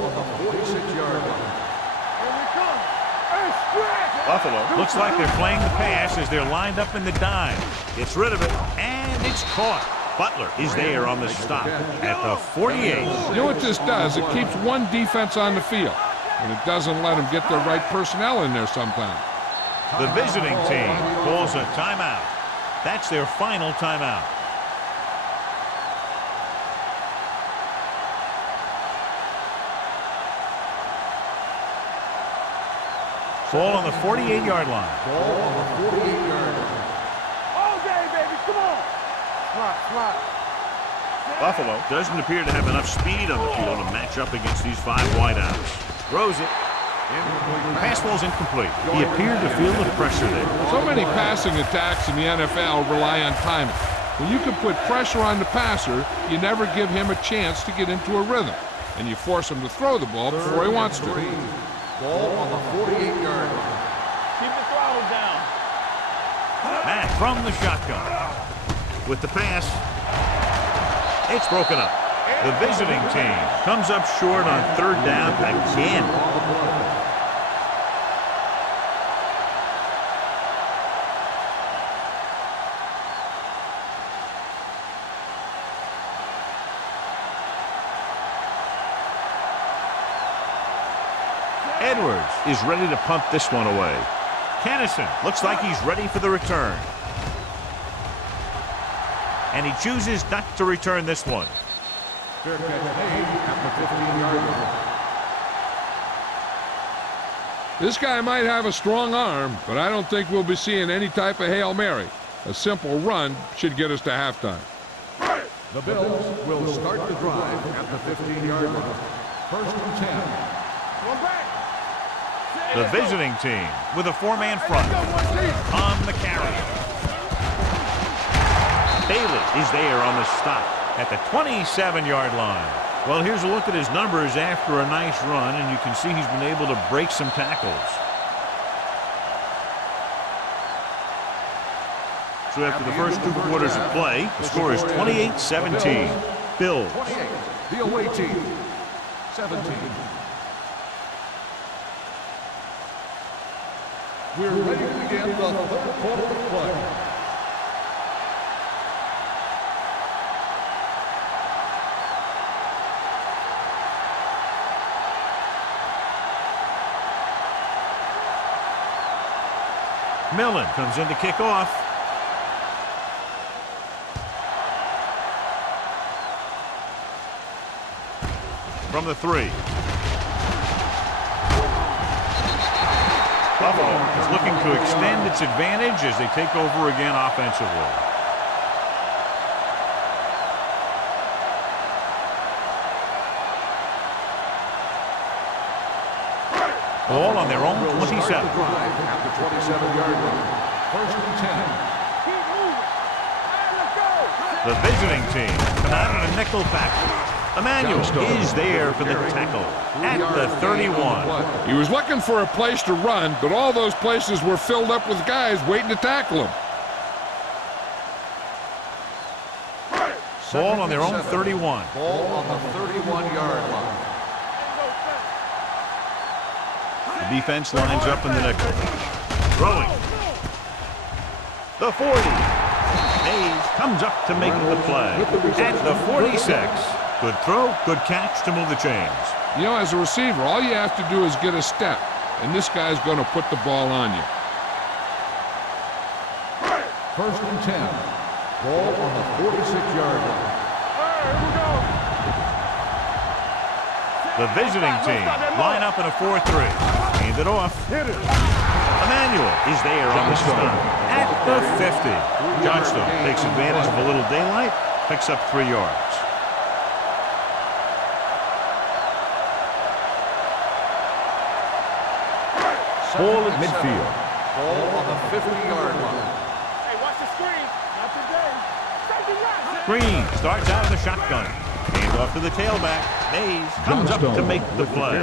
Buffalo looks like they're playing the pass as they're lined up in the dime. Gets rid of it, and it's caught. Butler is there on the stop at the 48. You know what this does? It keeps one defense on the field, and it doesn't let them get the right personnel in there sometimes. The visiting team calls a timeout. That's their final timeout. Ball on the 48-yard line. Ball on the 48-yard line. All day, baby, come on. Slide. Buffalo doesn't appear to have enough speed on the field to match up against these 5 wideouts. Throws it. Pass ball's incomplete. He appeared to feel the pressure there. So many passing attacks in the NFL rely on timing. When you can put pressure on the passer, you never give him a chance to get into a rhythm, and you force him to throw the ball before he wants to. Ball on the 48-yard line. Keep the throttle down. Matt from the shotgun. With the pass, it's broken up. The visiting team comes up short on 3rd down again. Edwards is ready to punt this one away. Kennison looks like he's ready for the return. And he chooses not to return this one. Fair catch made at the 15-yard line. This guy might have a strong arm, but I don't think we'll be seeing any type of Hail Mary. A simple run should get us to halftime. The Bills will start the drive at the 15-yard line. 1st and 10. One back. The visiting team with a 4-man front on the carry. Bailey is there on the stop at the 27-yard line. Well, here's a look at his numbers after a nice run, and you can see he's been able to break some tackles. So after the first 2 quarters of play, the score is 28-17. Bills. 28, the away team. 17. We're ready to begin the 3rd quarter of play. Millen comes in to kick off. From the 3. Buffalo is looking to extend its advantage as they take over again offensively. Ball on their own Will 27. start the drive at the 27-yard line. First and 10. Keep moving. Hey, let's go. The visiting team come out in a nickel back. Emmanuel is there for the tackle at the 31. He was looking for a place to run, but all those places were filled up with guys waiting to tackle him. Ball on their own 31. Ball on the 31-yard line. The defense lines up in the nickel. Throwing. The 40. Mays comes up to make the play at the 46. Good throw, good catch to move the chains. You know, as a receiver, all you have to do is get a step, and this guy's going to put the ball on you. First and 10. Ball on the 46-yard line. The visiting team line up in a 4-3. Hand it off. Emmanuel is there on the stop at the 50. Johnstone takes advantage of a little daylight, picks up 3 yards. Ball at midfield. Ball on the 50-yard line. Hey, watch the screen. Not today. Safety right. Green starts out of the shotgun. Hand off to the tailback. Mays comes up to make the play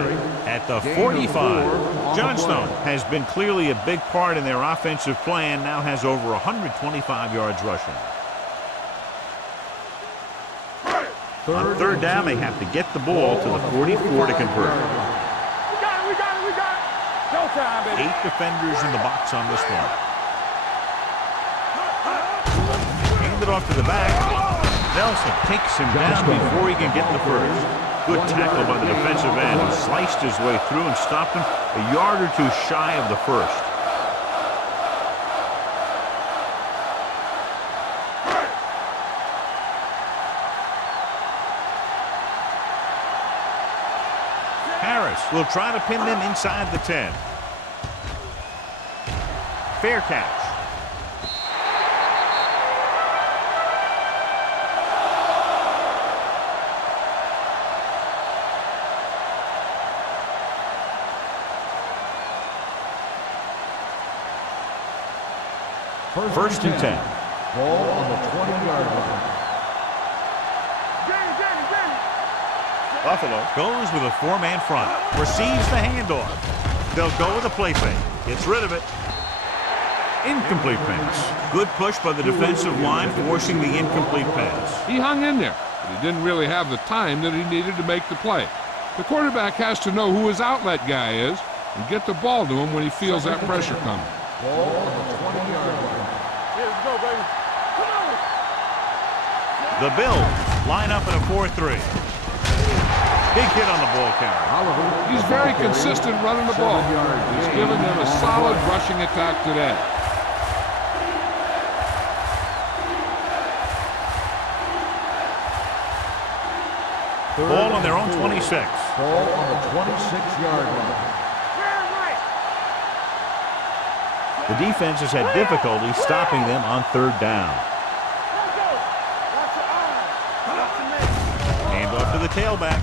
at the 45. Johnstone has been clearly a big part in their offensive plan, now has over 125 yards rushing. On third down, they have to get the ball to the 44 to convert. We got it. Showtime, baby. 8 defenders in the box on this one. Hand it off to the back. Nelson takes him down before he can get the first. Good tackle by the defensive end. He sliced his way through and stopped him a yard or two shy of the first. Harris will try to pin them inside the 10. Fair catch. First and 10. Ball on the 20-yard line. Buffalo goes with a 4-man front. Receives the handoff. They'll go with a play fake. Gets rid of it. Incomplete pass. Good push by the defensive line, forcing the incomplete pass. He hung in there, but he didn't really have the time that he needed to make the play. The quarterback has to know who his outlet guy is and get the ball to him when he feels that pressure coming. Ball on the 20-yard line. Let's go, baby. Come on. The Bills line up in a 4-3. Big hit on the ball carrier. He's very consistent running the ball. He's given them a solid rushing attack today. Ball on their own 26. Ball on the 26-yard line. The defense has had difficulty stopping them on third down. Hand off to the tailback.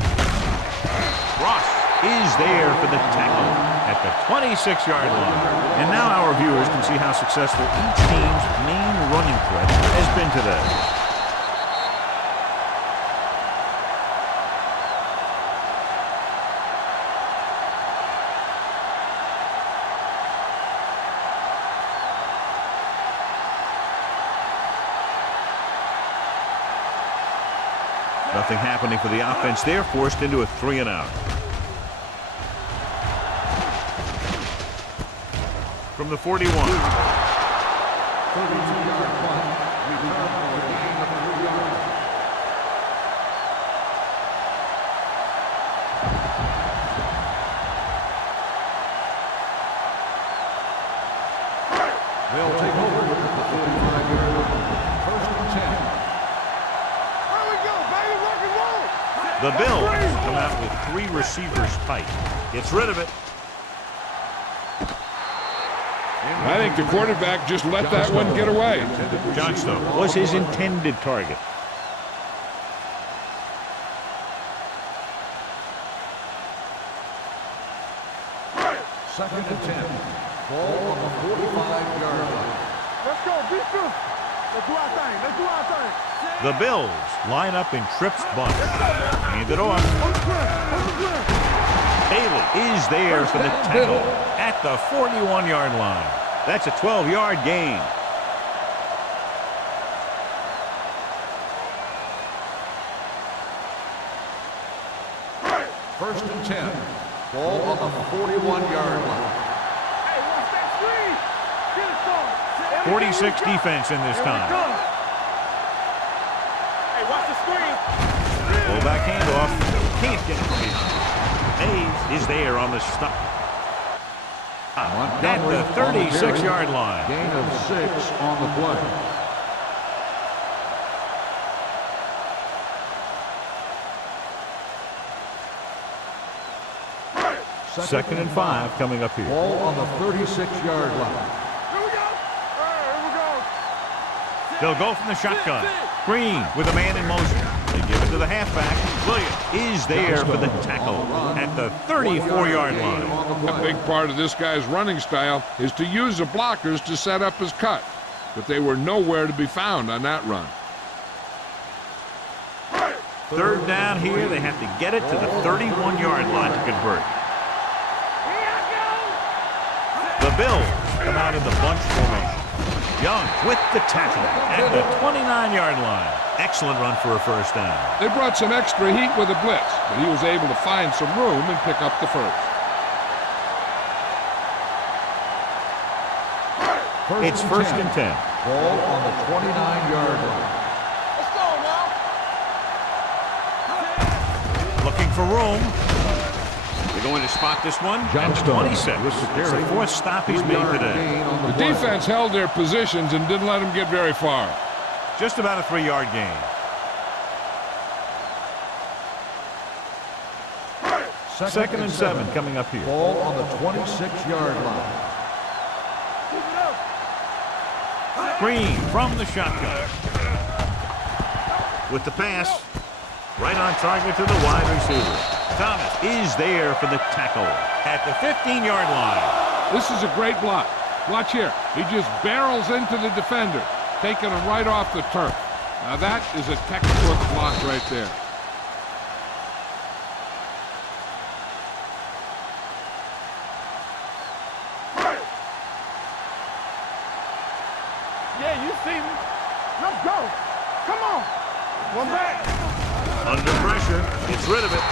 Ross is there for the tackle at the 26-yard line. And now our viewers can see how successful each team's main running threat has been today. Nothing happening for the offense. They're forced into a 3-and-out. From the 41. 32-yard punt. Return for a gain of 3 yards. They'll take over at the 45-yard line. First and 10. The Bills come out with 3 receivers tight. Gets rid of it. I think the quarterback just let that one get away. Johnstone was his intended target. Second and 10. Ball on the 45-yard line. Let's go, defense. Let's do our thing. Let's do our thing. The Bills line up in trips bunch. Hand it off. Bailey is there for the tackle at the 41-yard line. That's a 12-yard gain. First and 10. Ball on the 41-yard line. Hey, watch that screen. Get it started. 46 defense in this time. Hey, watch the screen. Fullback handoff. Can't get it. Hayes is there on the stop. At the 36-yard line. Gain of 6 on the play. Second and 5 coming up here. Ball on the 36-yard line. Here we go. Here we go. They'll go from the shotgun. Green with a man in motion. They give it to the halfback. Williams is there for the tackle at the 34-yard line. A big part of this guy's running style is to use the blockers to set up his cut, but they were nowhere to be found on that run. Third down here. They have to get it to the 31-yard line to convert. The Bills come out in the bunch formation. Young with the tackle at the 29-yard line. Excellent run for a first down. They brought some extra heat with a blitz, but he was able to find some room and pick up the first. It's first and 10. Ball on the 29-yard line. Let's go now. Looking for room. They're going to spot this one at the 26. It's the fourth stop he's made today. The defense held their positions and didn't let him get very far. Just about a 3-yard gain. Second and 7 coming up here. Ball on the 26-yard line. Green from the shotgun. With the pass. Right on target to the wide receiver. Thomas is there for the tackle at the 15-yard line. This is a great block. Watch here. He just barrels into the defender, taking him right off the turf. Now that is a textbook block right there. Yeah, you see me. Let's go. Come on. One back. Under pressure, gets rid of it.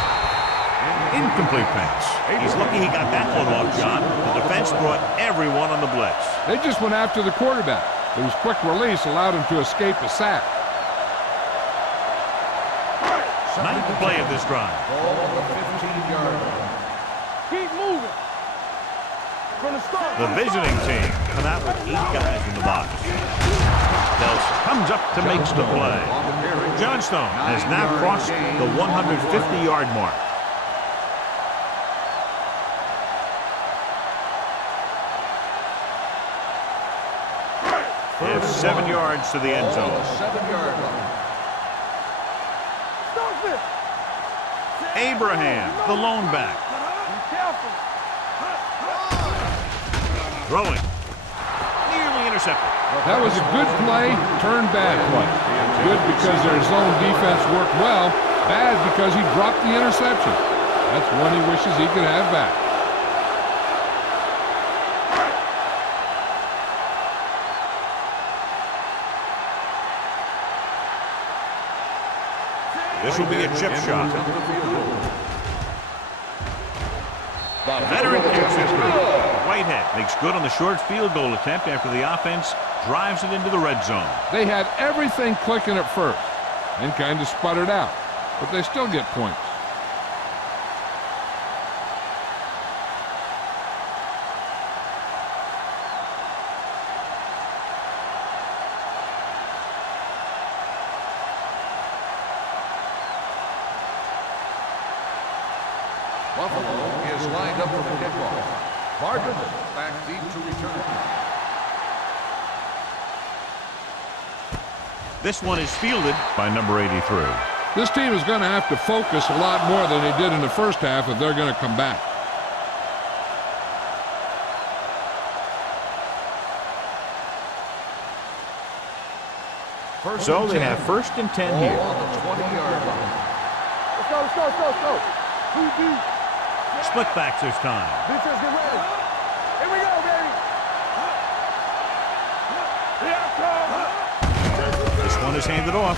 Incomplete pass. He's lucky he got that one off, John. The defense brought everyone on the blitz. They just went after the quarterback. His quick release allowed him to escape a sack. Ninth play of this drive. Ball on the 15-yard line. Keep moving. From the start. The visiting team come out with 8 guys in the box. Nelson comes up to make the play. Johnstone has now crossed the 150-yard mark. It's 7 yards to the end zone. 7-yard line. Stop it. Abraham, the lone back. Be careful. Throwing. Nearly intercepted. That was a good play, turned bad play. Good because their zone defense worked well, bad because he dropped the interception. That's one he wishes he could have back. This will be a chip shot. The veteran kicks it good. Whitehead makes good on the short field goal attempt after the offense drives it into the red zone. They had everything clicking at first and kind of sputtered out, but they still get points. Buffalo is lined up for the kickoff. Barton back deep to return. This one is fielded by number 83. This team is going to have to focus a lot more than they did in the first half if they're going to come back. So they have first and 10 here. On the 20-yard line. Let's go, let's go, let's go, let's go. Two deep. Split backs this time. Defense, get ready. Here we go, baby. Here I come. This one is handed off.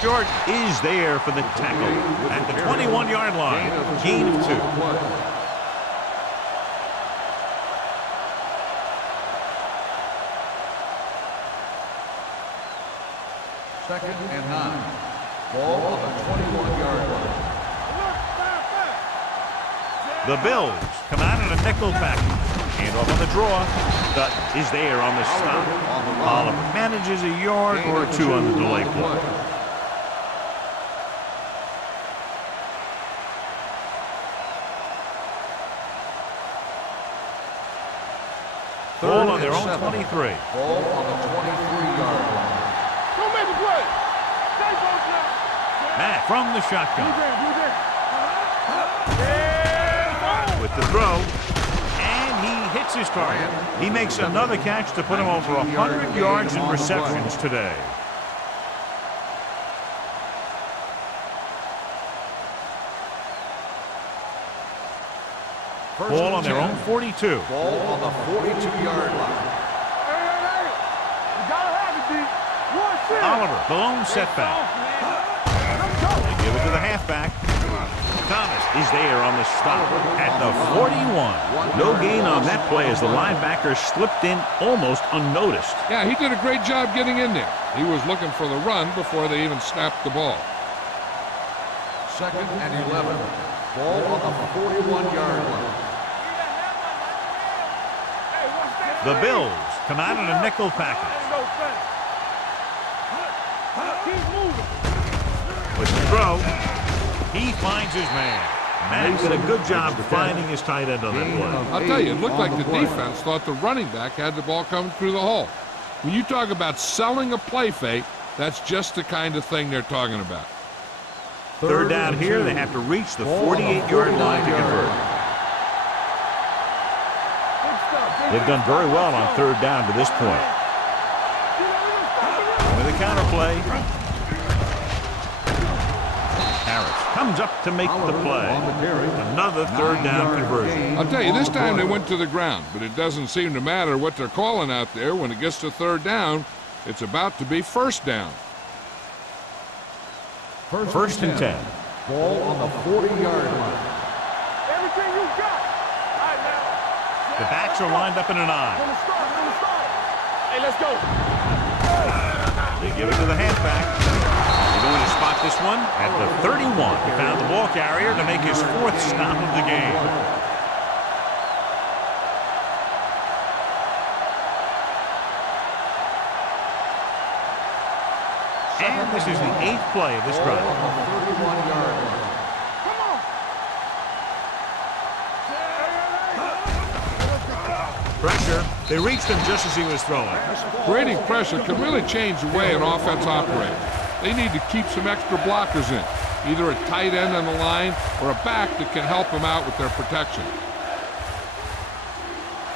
Jordan is there for the tackle at the 21-yard line. Gain of 2. Second and 9. Ball on the 21-yard line. The Bills come out in a nickel package. Hand off on the draw. Dutton is there on the stop. Oliver manages a yard or 2 on the delay play. Ball on their own 23. Ball on the 23-yard line. Don't make a play. Stay close now. Matt from the shotgun Blue Jay. with the throw. And he hits his target. He makes another catch to put him over 100 yards in receptions today. Ball on their own 42. Ball on the 42-yard line. Hey. You gotta have it, D. One, two. Oliver, the lone setback. They give it to the halfback. Thomas is there on the stop at the 41. No gain on that play as the linebacker slipped in almost unnoticed. Yeah, he did a great job getting in there. He was looking for the run before they even snapped the ball. Second and 11. Ball on the 41-yard line. The Bills come out in a nickel package. With the throw, he finds his man. Matt did a good job finding his tight end on that play. I'll tell you, it looked like the defense thought the running back had the ball coming through the hole. When you talk about selling a play fake, that's just the kind of thing they're talking about. Third down here, they have to reach the 48-yard line to convert. They've done very well on third down to this point. With a counter play, Harris comes up to make the play. Another third down conversion. I'll tell you, this time they went to the ground, but it doesn't seem to matter what they're calling out there. When it gets to third down, it's about to be first down. First and 10. Ball on the 40-yard line. Everything you got. All right, now. The backs are lined up in an eye. From the start. Hey, let's go. They give it to the halfback. They're going to spot this one at the 31. He found the ball carrier to make his 4th stop of the game. And this is the 8th play of this drive. On the 31-yard line. Come on. Pressure. They reached him just as he was throwing. Creating pressure can really change the way an offense operates. They need to keep some extra blockers in, either a tight end on the line or a back that can help them out with their protection.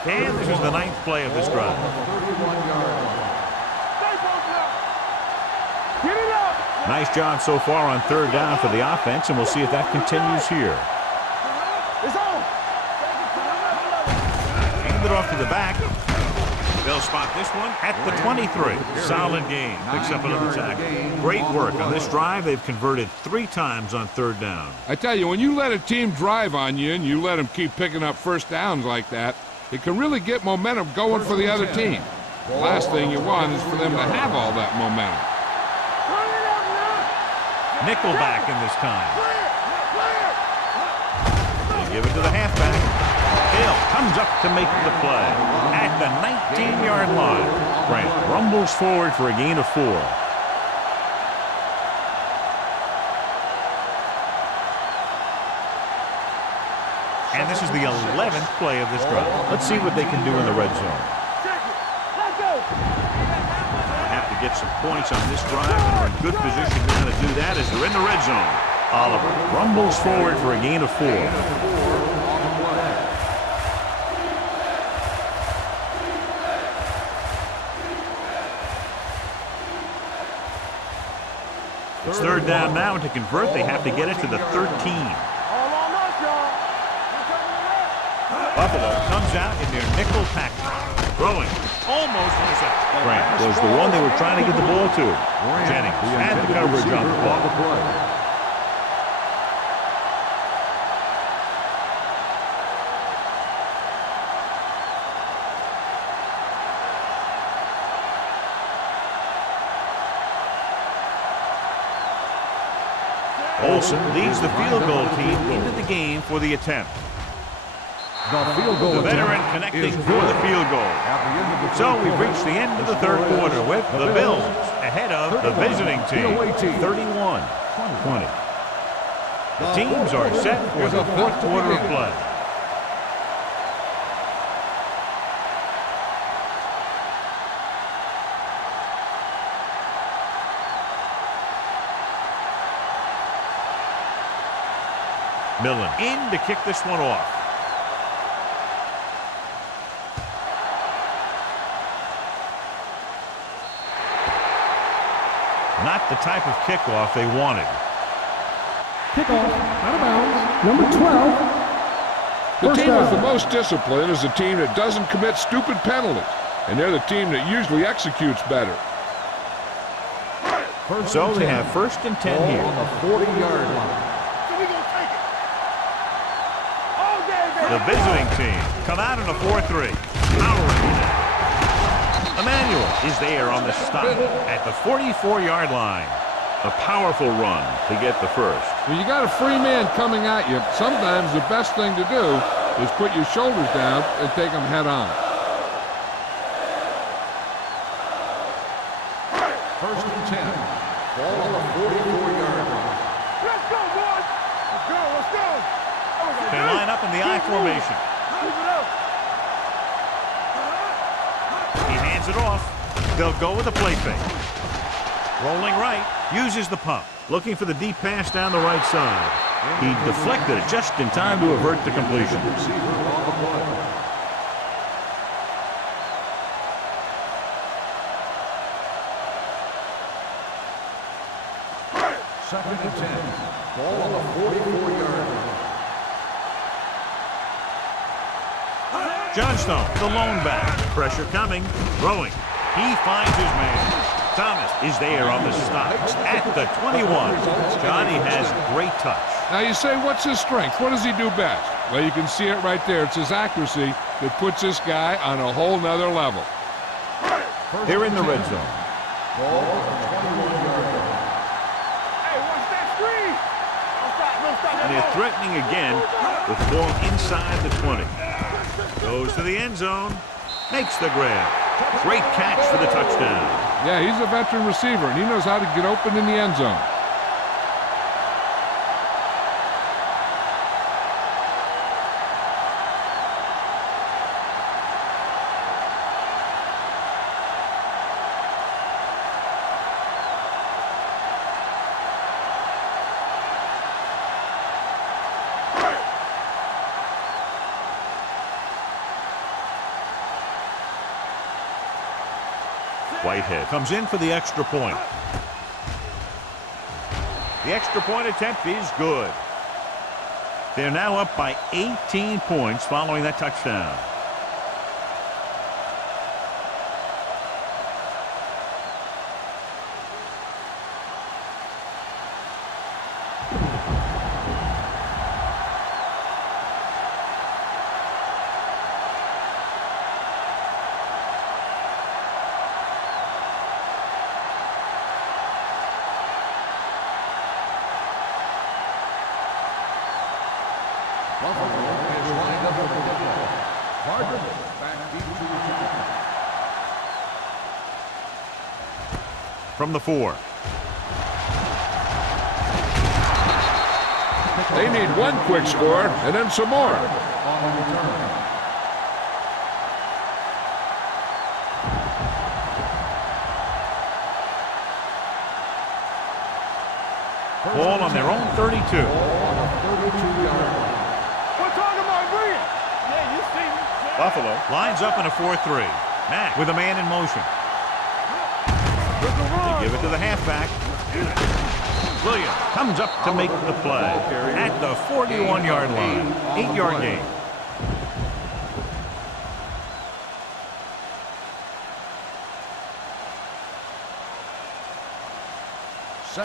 And this is the 9th play of this drive. Stay close now. Get it up. Nice job so far on third down for the offense, and we'll see if that continues here. It's on. Hand it off to the back. They'll spot this one at the 23. Solid game. Picks up another tackle. Great work on this drive. They've converted 3 times on third down. I tell you, when you let a team drive on you and you let them keep picking up first downs like that, it can really get momentum going for the other team. The last thing you want is for them to have all that momentum. Nickelback in this time. They give it to the halfback. Hill comes up to make the play at the 19-yard line. Grant rumbles forward for a gain of 4. And this is the 11th play of this drive. Let's see what they can do in the red zone. Have to get some points on this drive, and are in good position now to do that as they're in the red zone. Oliver rumbles forward for a gain of 4. It's third down now. To convert, they have to get it to the 13. All on us, y'all. Buffalo comes out in their nickel package. Throwing. Almost intercepted. Grant was the one they were trying to get the ball to. Jennings had the coverage on the ball. Olsen leads the field goal team into the game for the attempt. The veteran connecting for the field goal. So we've reached the end of the third quarter with the Bills ahead of the visiting team, 31-20. The teams are set for the fourth quarter of play. Millen in to kick this one off. Not the type of kickoff they wanted. Kickoff out of bounds. Number 12. The team with the most discipline is the team that doesn't commit stupid penalties, and they're the team that usually executes better. So they have first and 10 here. On the 40-yard line. The visiting team come out in a 4-3. Powering it. Emmanuel is there on the stop at the 44-yard line. A powerful run to get the first. When you got a free man coming at you, sometimes the best thing to do is put your shoulders down and take them head on. First and 10. Ball on the 44-yard line. Let's go, boys. Let's go, let's go. They line up in the I formation. He hands it off. They'll go with a play fake. Rolling right, uses the pump. Looking for the deep pass down the right side. He deflected it just in time to avert the completion. Second and 10. Ball on the 44-yard line. Johnstone, the lone back. Pressure coming. Throwing. He finds his man. Thomas is there on the stop at the 21. Johnny has great touch. Now you say, what's his strength? What does he do best? Well, you can see it right there. It's his accuracy that puts this guy on a whole nother level. They're in the red zone. Ball on the 21-yard line. Hey, watch that screen. Don't stop And they're threatening again with the ball inside the 20. Goes to the end zone. Makes the grab. Great catch for the touchdown. Yeah, he's a veteran receiver, and he knows how to get open in the end zone. Whitehead comes in for the extra point. The extra point attempt is good. They're now up by 18 points following that touchdown. Buffalo is lined up with the football. Barton back deep to return. From the 4. They need one quick score and then some more. On the return. Ball on their own 32. Ball on the 32-yard line. We're talking about Green. Yeah, you see me. Buffalo lines up in a 4-3. Mack with a man in motion. They give it to the halfback. Williams comes up to make the play at the 41-yard line. 8-yard gain.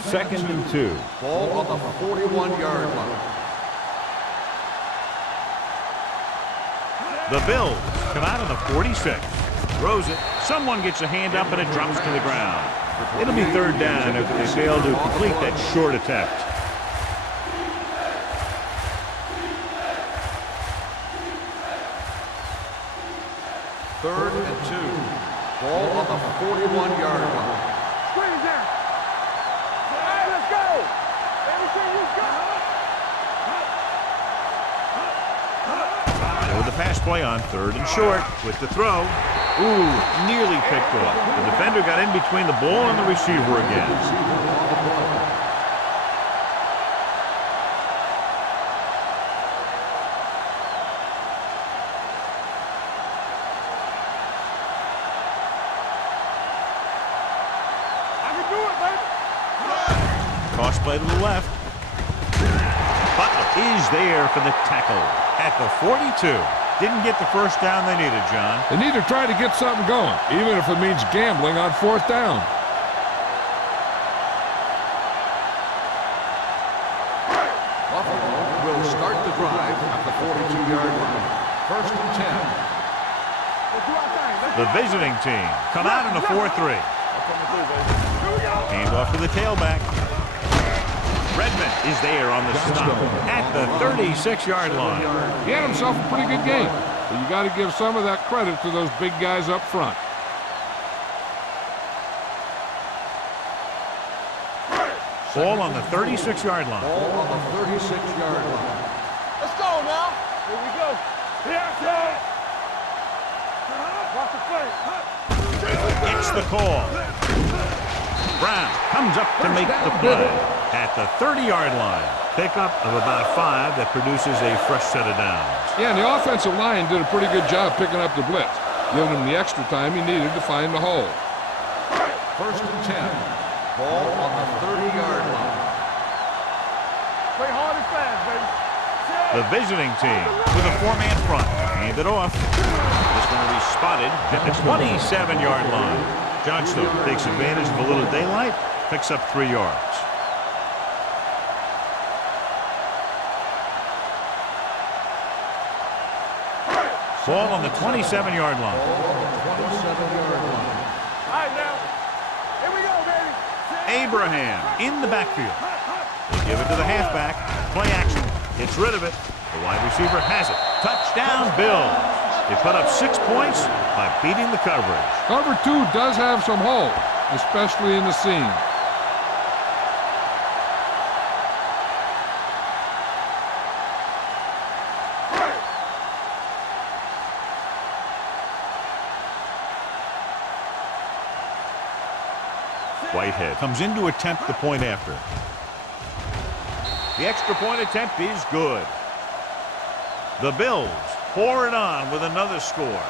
Second and 2. Ball on the 41-yard line. The Bills come out on the 46. Throws it. Someone gets a hand up and it drops to the ground. It'll be third down if they fail to complete that short attempt. Third and 2. Ball on the 41-yard line. Screen down. All right, let's go. Everything you got. With the pass play on third and short with the throw. Ooh, nearly picked off. The defender got in between the ball and the receiver again. I can do it, baby. Toss play to the left. Butler is there for the tackle at the 42. Didn't get the first down they needed, John. They need to try to get something going, even if it means gambling on fourth down. Buffalo will start the drive at the 42-yard line. First and 10. Let's do our thing. Let's The visiting team come out in a 4-3. Here we go. Hand off to the tailback. Redmond is there on the stop at the 36-yard line. He had himself a pretty good game, but you got to give some of that credit to those big guys up front. Ball on the 36-yard line. Ball on the 36-yard line. Let's go now. Here we go. Here, watch the play. It's the call. Brown comes up to make the play at the 30-yard line. Pickup of about 5 that produces a fresh set of downs. Yeah, and the offensive line did a pretty good job picking up the blitz, giving him the extra time he needed to find the hole. First and 10. Ball on the 30-yard line. Play hard and fast, baby. The visiting team with a 4-man front. Hand it off. It's going to be spotted at the 27-yard line. Johnstone takes advantage of a little daylight, picks up 3 yards. Ball on the 27-yard line. Ball on the 27-yard line. All right, now. Here we go, baby. Abraham in the backfield. They give it to the halfback. Play action. Gets rid of it. The wide receiver has it. Touchdown, Bills. They put up 6 points by beating the coverage. Cover 2 does have some holes, especially in the seam. Whitehead comes in to attempt the point after. The extra point attempt is good. The Bills pour it on with another score.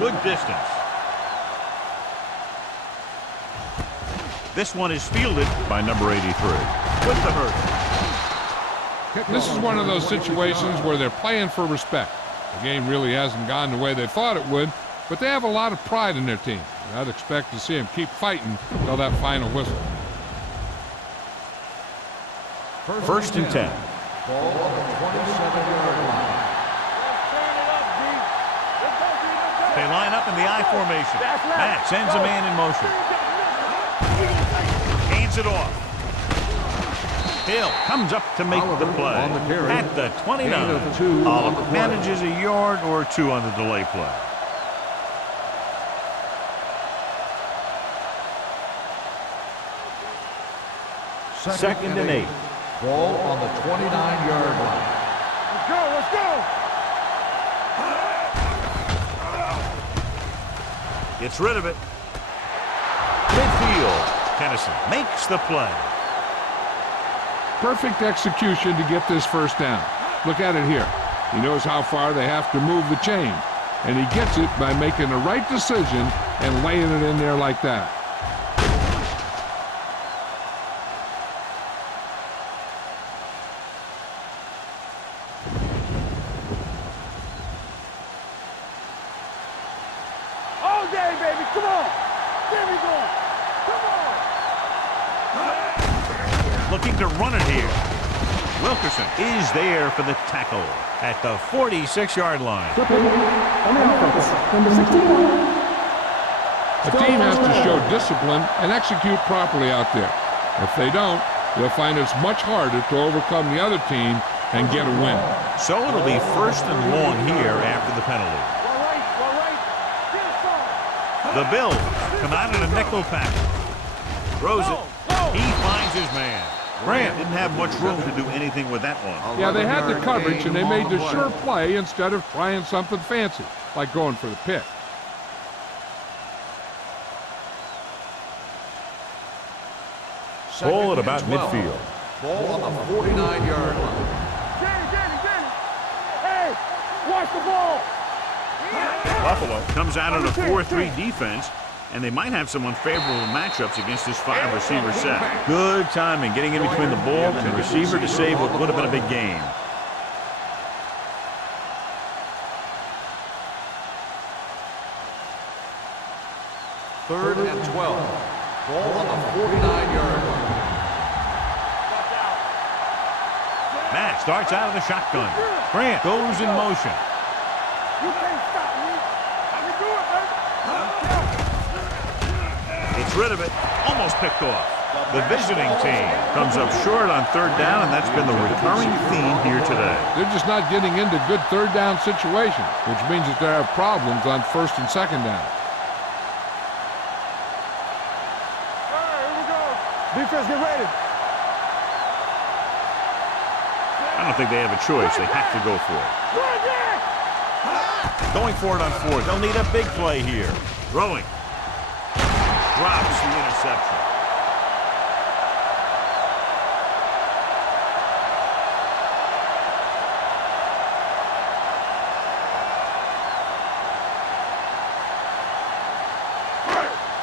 Good distance. This one is fielded by number 83 with the hurdle. This is one of those situations where they're playing for respect. The game really hasn't gone the way they thought it would, but they have a lot of pride in their team. And I'd expect to see them keep fighting until that final whistle. First and 10. Ball on the 27-yard line. They line up in the I formation. Matt sends a man in motion. Hands it off. Hill comes up to make the play at the 29. Oliver manages a yard or 2 on the delay play. 2nd and 8. Ball on the 29-yard line. Let's go, let's go! Gets rid of it. Midfield. Tennyson makes the play. Perfect execution to get this first down. Look at it here. He knows how far they have to move the chain, and he gets it by making the right decision and laying it in there like that. All day, baby, come on! There we go! Come on! Looking to run it here. Wilkerson is there for the tackle at the 46-yard line. Flipping on the offense, number 61. A team has to show discipline and execute properly out there. If they don't, you'll find it's much harder to overcome the other team and get a win. So it'll be 1st and long here after the penalty. All right, get aside. The Bills come out in a nickel package. Throws it. He finds his man. Grant didn't have much room to do anything with that one. Yeah, they had the coverage, and they made the sure play instead of trying something fancy, like going for the pick. Ball at about midfield. Ball on the 49-yard line. Danny! Hey, watch the ball! Buffalo comes out in a 4-3 defense, and they might have some unfavorable matchups against this 5-receiver set. Good timing, getting in between the ball and the receiver to save what would have been a big game. Third and 12. Ball on the 49-yard line. Matt starts out of the shotgun. Grant goes in motion. You can't stop me. I can do it, baby. Gets rid of it. Almost picked off. The visiting team comes up short on 3rd down, and that's been the recurring theme here today. They're just not getting into good 3rd down situations, which means that they have problems on 1st and 2nd down. All right, here we go. Defense, get ready. I don't think they have a choice. They have to go for it. Going for it on 4th. They'll need a big play here. Throwing. Drops the interception.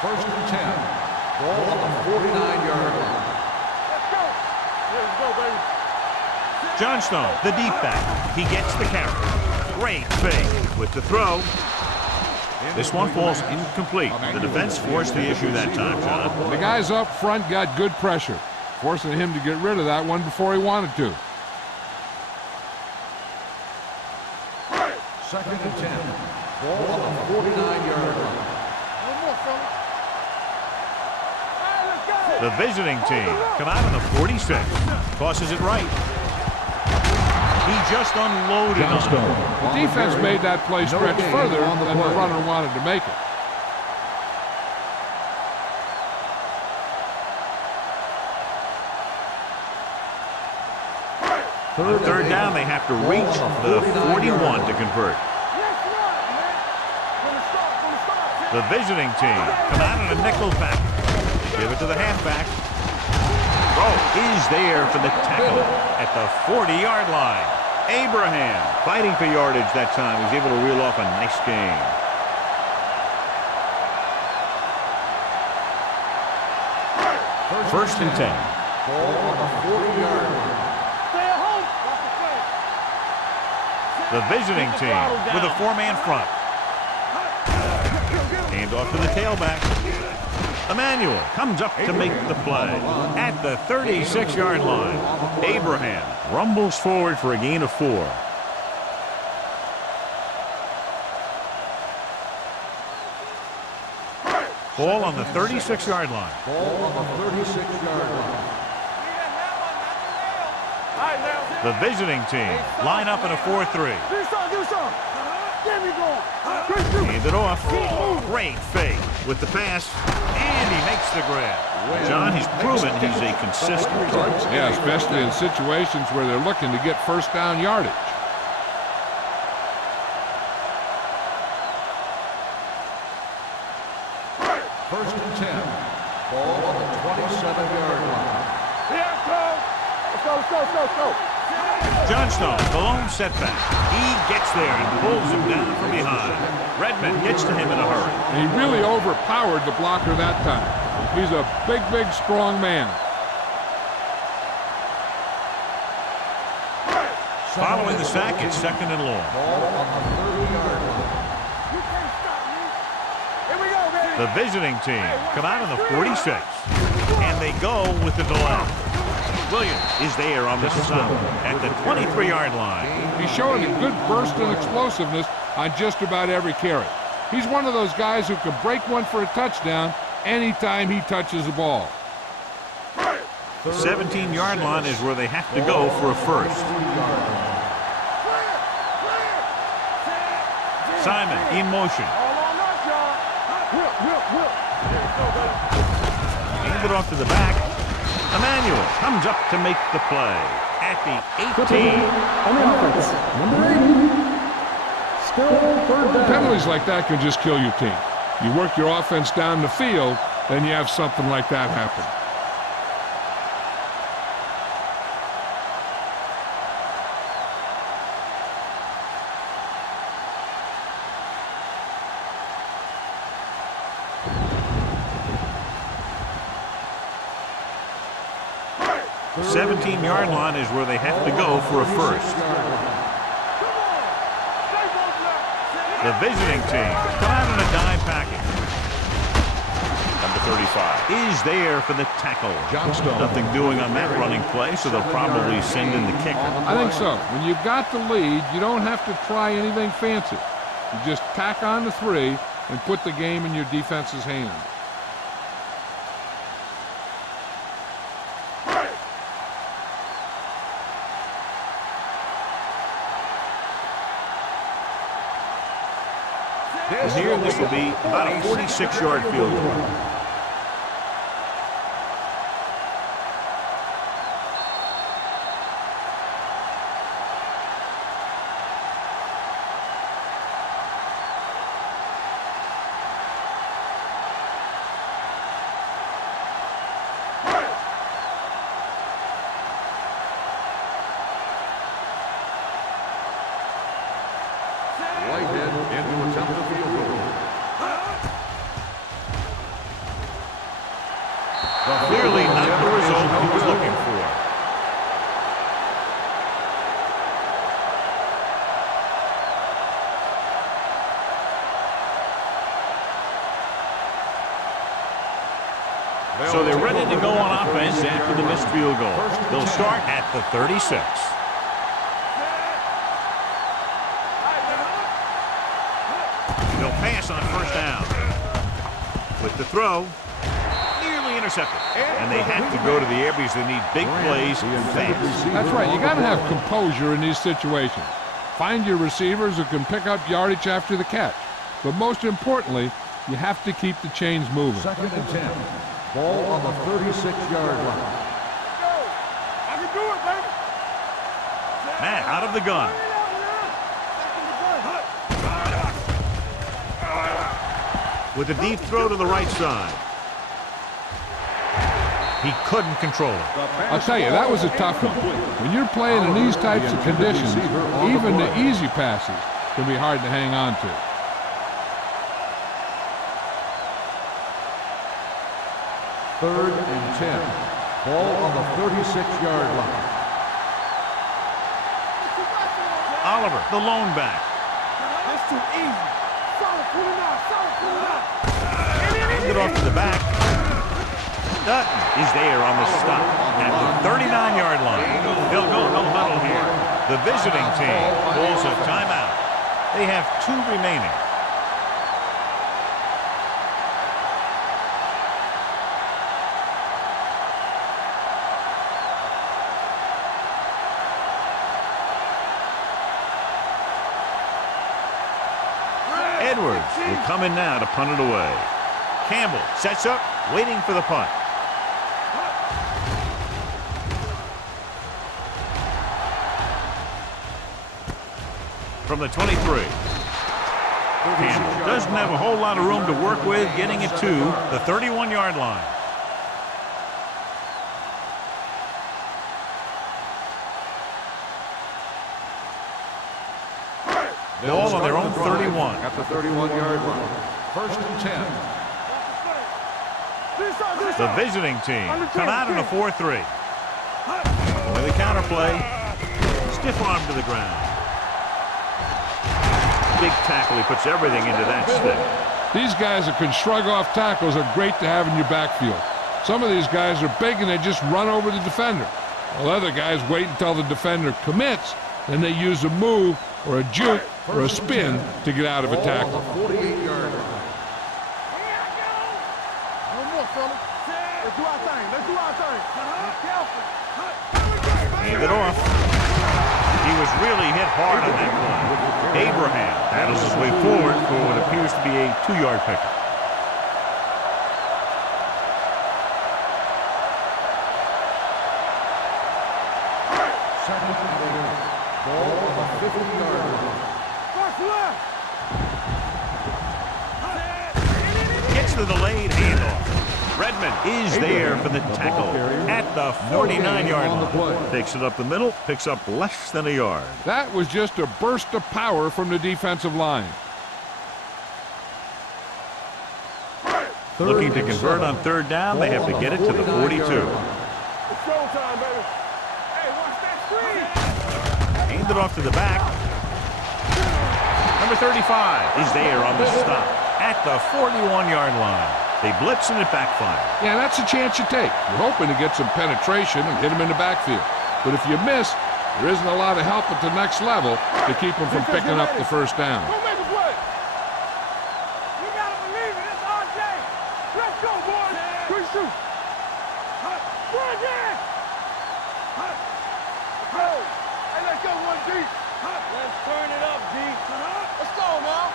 First and 10. Ball on the 49-yard line. Let's go. Let's go, baby. Johnstone, the deep back. He gets the carry. Great fake with the throw. This one falls incomplete. The defense forced the issue that time, John. The guys up front got good pressure, forcing him to get rid of that one before he wanted to. Second and 10. Ball on the 49-yard line. One more, fella. All right, let's go. The visiting team come out on the 46. Tosses it right. He just unloaded on him. The defense made that play stretch further than the runner wanted to make it. On 3rd down, they have to reach the 41 to convert. Let's run, man. From the start. The visiting team come out in a nickel package. Give it to the halfback. Throw is there for the tackle at the 40-yard line. Abraham fighting for yardage that time. He's able to reel off a nice game. First and 10. Ball on the 40-yard line. Stay at home. The visiting team with a 4-man front. Hand off to the tailback. Emmanuel comes up to make the play at the 36-yard line. Abraham rumbles forward for a gain of 4. Ball on the 36-yard line. Ball on the 36-yard line. All right, now. The visiting team line up in a 4-3. Do something. There we go. Hand it off. Great fake. with the pass, and he makes the grab. John, he's proven he's a consistent target. Yeah, especially in situations where they're looking to get first down yardage. First and 10. Ball on the 27-yard line. Here it goes. Let's go. Johnstone, the lone setback. He gets there and pulls him down from behind. Redmond gets to him in a hurry. And he really overpowered the blocker that time. He's a big, strong man. Following the sack, it's second and long. Ball on the 30-yard line. You can't stop me. Here we go, baby. The visiting team come out on the 46, and they go with the delay. Williams is there on the stop at the 23-yard line. He's showing a good burst and explosiveness on just about every carry. He's one of those guys who can break one for a touchdown anytime he touches the ball. The 17-yard line is where they have to go for a first. Simon in motion. Hand it off to the back. Emmanuel comes up to make the play at the 18. On the offense, number 80. Still third down. Penalties like that can just kill your team. You work your offense down the field, then you have something like that happen. The 17-yard line is where they have to go for a first. The visiting team come out in a dime package. Number 35 is there for the tackle. Johnstone. Nothing doing on that running play, so they'll probably send in the kicker. I think so. When you've got the lead, you don't have to try anything fancy. You just tack on the 3 and put the game in your defense's hands. And here, this will be about a 46-yard field goal. Whitehead into attempt the field goal. Clearly not the result he was looking for. So they're ready to go on offense after the missed field goal. They'll start at the 36. They'll pass on first down. With the throw, nearly intercepted. And they have to go to the air because they need big plays fast. That's right. You got to have composure in these situations. Find your receivers who can pick up yardage after the catch. But most importantly, you have to keep the chains moving. Second and 10. Ball on the 36-yard line. I can do it, baby. Matt out of the gun. With a deep throw to the right side. He couldn't control it. I'll tell you, that was a tough one. When you're playing in these types of conditions, even the easy passes can be hard to hang on to. Third and 10. Ball on the 36-yard line. Oliver, the lone back. That's too easy. Solid, pull it out. Hand it off to the back. Dutton is there on the stop at the 39-yard line. They'll go no huddle here. The visiting team pulls a timeout. They have 2 remaining. Edwards will come in now to punt it away. Campbell sets up, waiting for the punt. From the 23. Campbell doesn't have a whole lot of room to work with, getting it to the 31-yard line. Ball on their own 31. At the 31-yard line. 1st and 10. The visiting team come out in a 4-3. With a counterplay. Stiff arm to the ground. Big tackle. He puts everything into that stick. These guys that can shrug off tackles are great to have in your backfield. Some of these guys are big and they just run over the defender. While other guys wait until the defender commits, then they use a move or a juke or a spin to get out of a tackle. 48-yard line. Let's do our thing. Let's do our thing. Hand it off. He was really hit hard on that play. Abraham battles his way forward for what appears to be a 2-yard pickup. Second and 8. Ball on the 50-yard line. Gets the delayed handoff. Redmond is there for the tackle at the 49-yard line. Takes it up the middle, picks up less than a yard. That was just a burst of power from the defensive line. Looking to convert on 3rd down, they have to get it to the 42. It's showtime, baby. Hey, watch that screen. Hand it off to the back. Number 35 is there on the stop at the 41-yard line. They blitz and it backfires. Yeah, that's a chance you take. You're hoping to get some penetration and hit them in the backfield. But if you miss, there isn't a lot of help at the next level to keep them from picking up the 1st down. Go make a play. You gotta believe it. It's RJ. Let's go, boys. Quick shoot. Run again. Let's go. Hey, let's go, 1 deep. Let's turn it up, D. Let's go, now.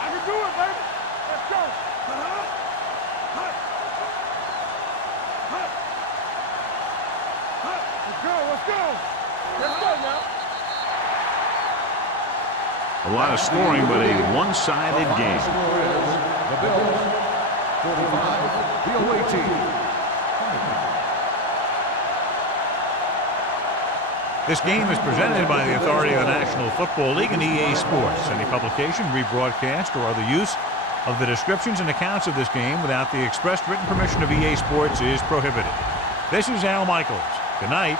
I can do it, baby. Let's go. Let's go, let's go. Let's go now. A lot of scoring, but a one-sided game. Score is the Bills 45, the away team. This game is presented by the authority of the National Football League and EA Sports. Any publication, rebroadcast, or other use of the descriptions and accounts of this game without the expressed written permission of EA Sports is prohibited. This is Al Michaels. Good night.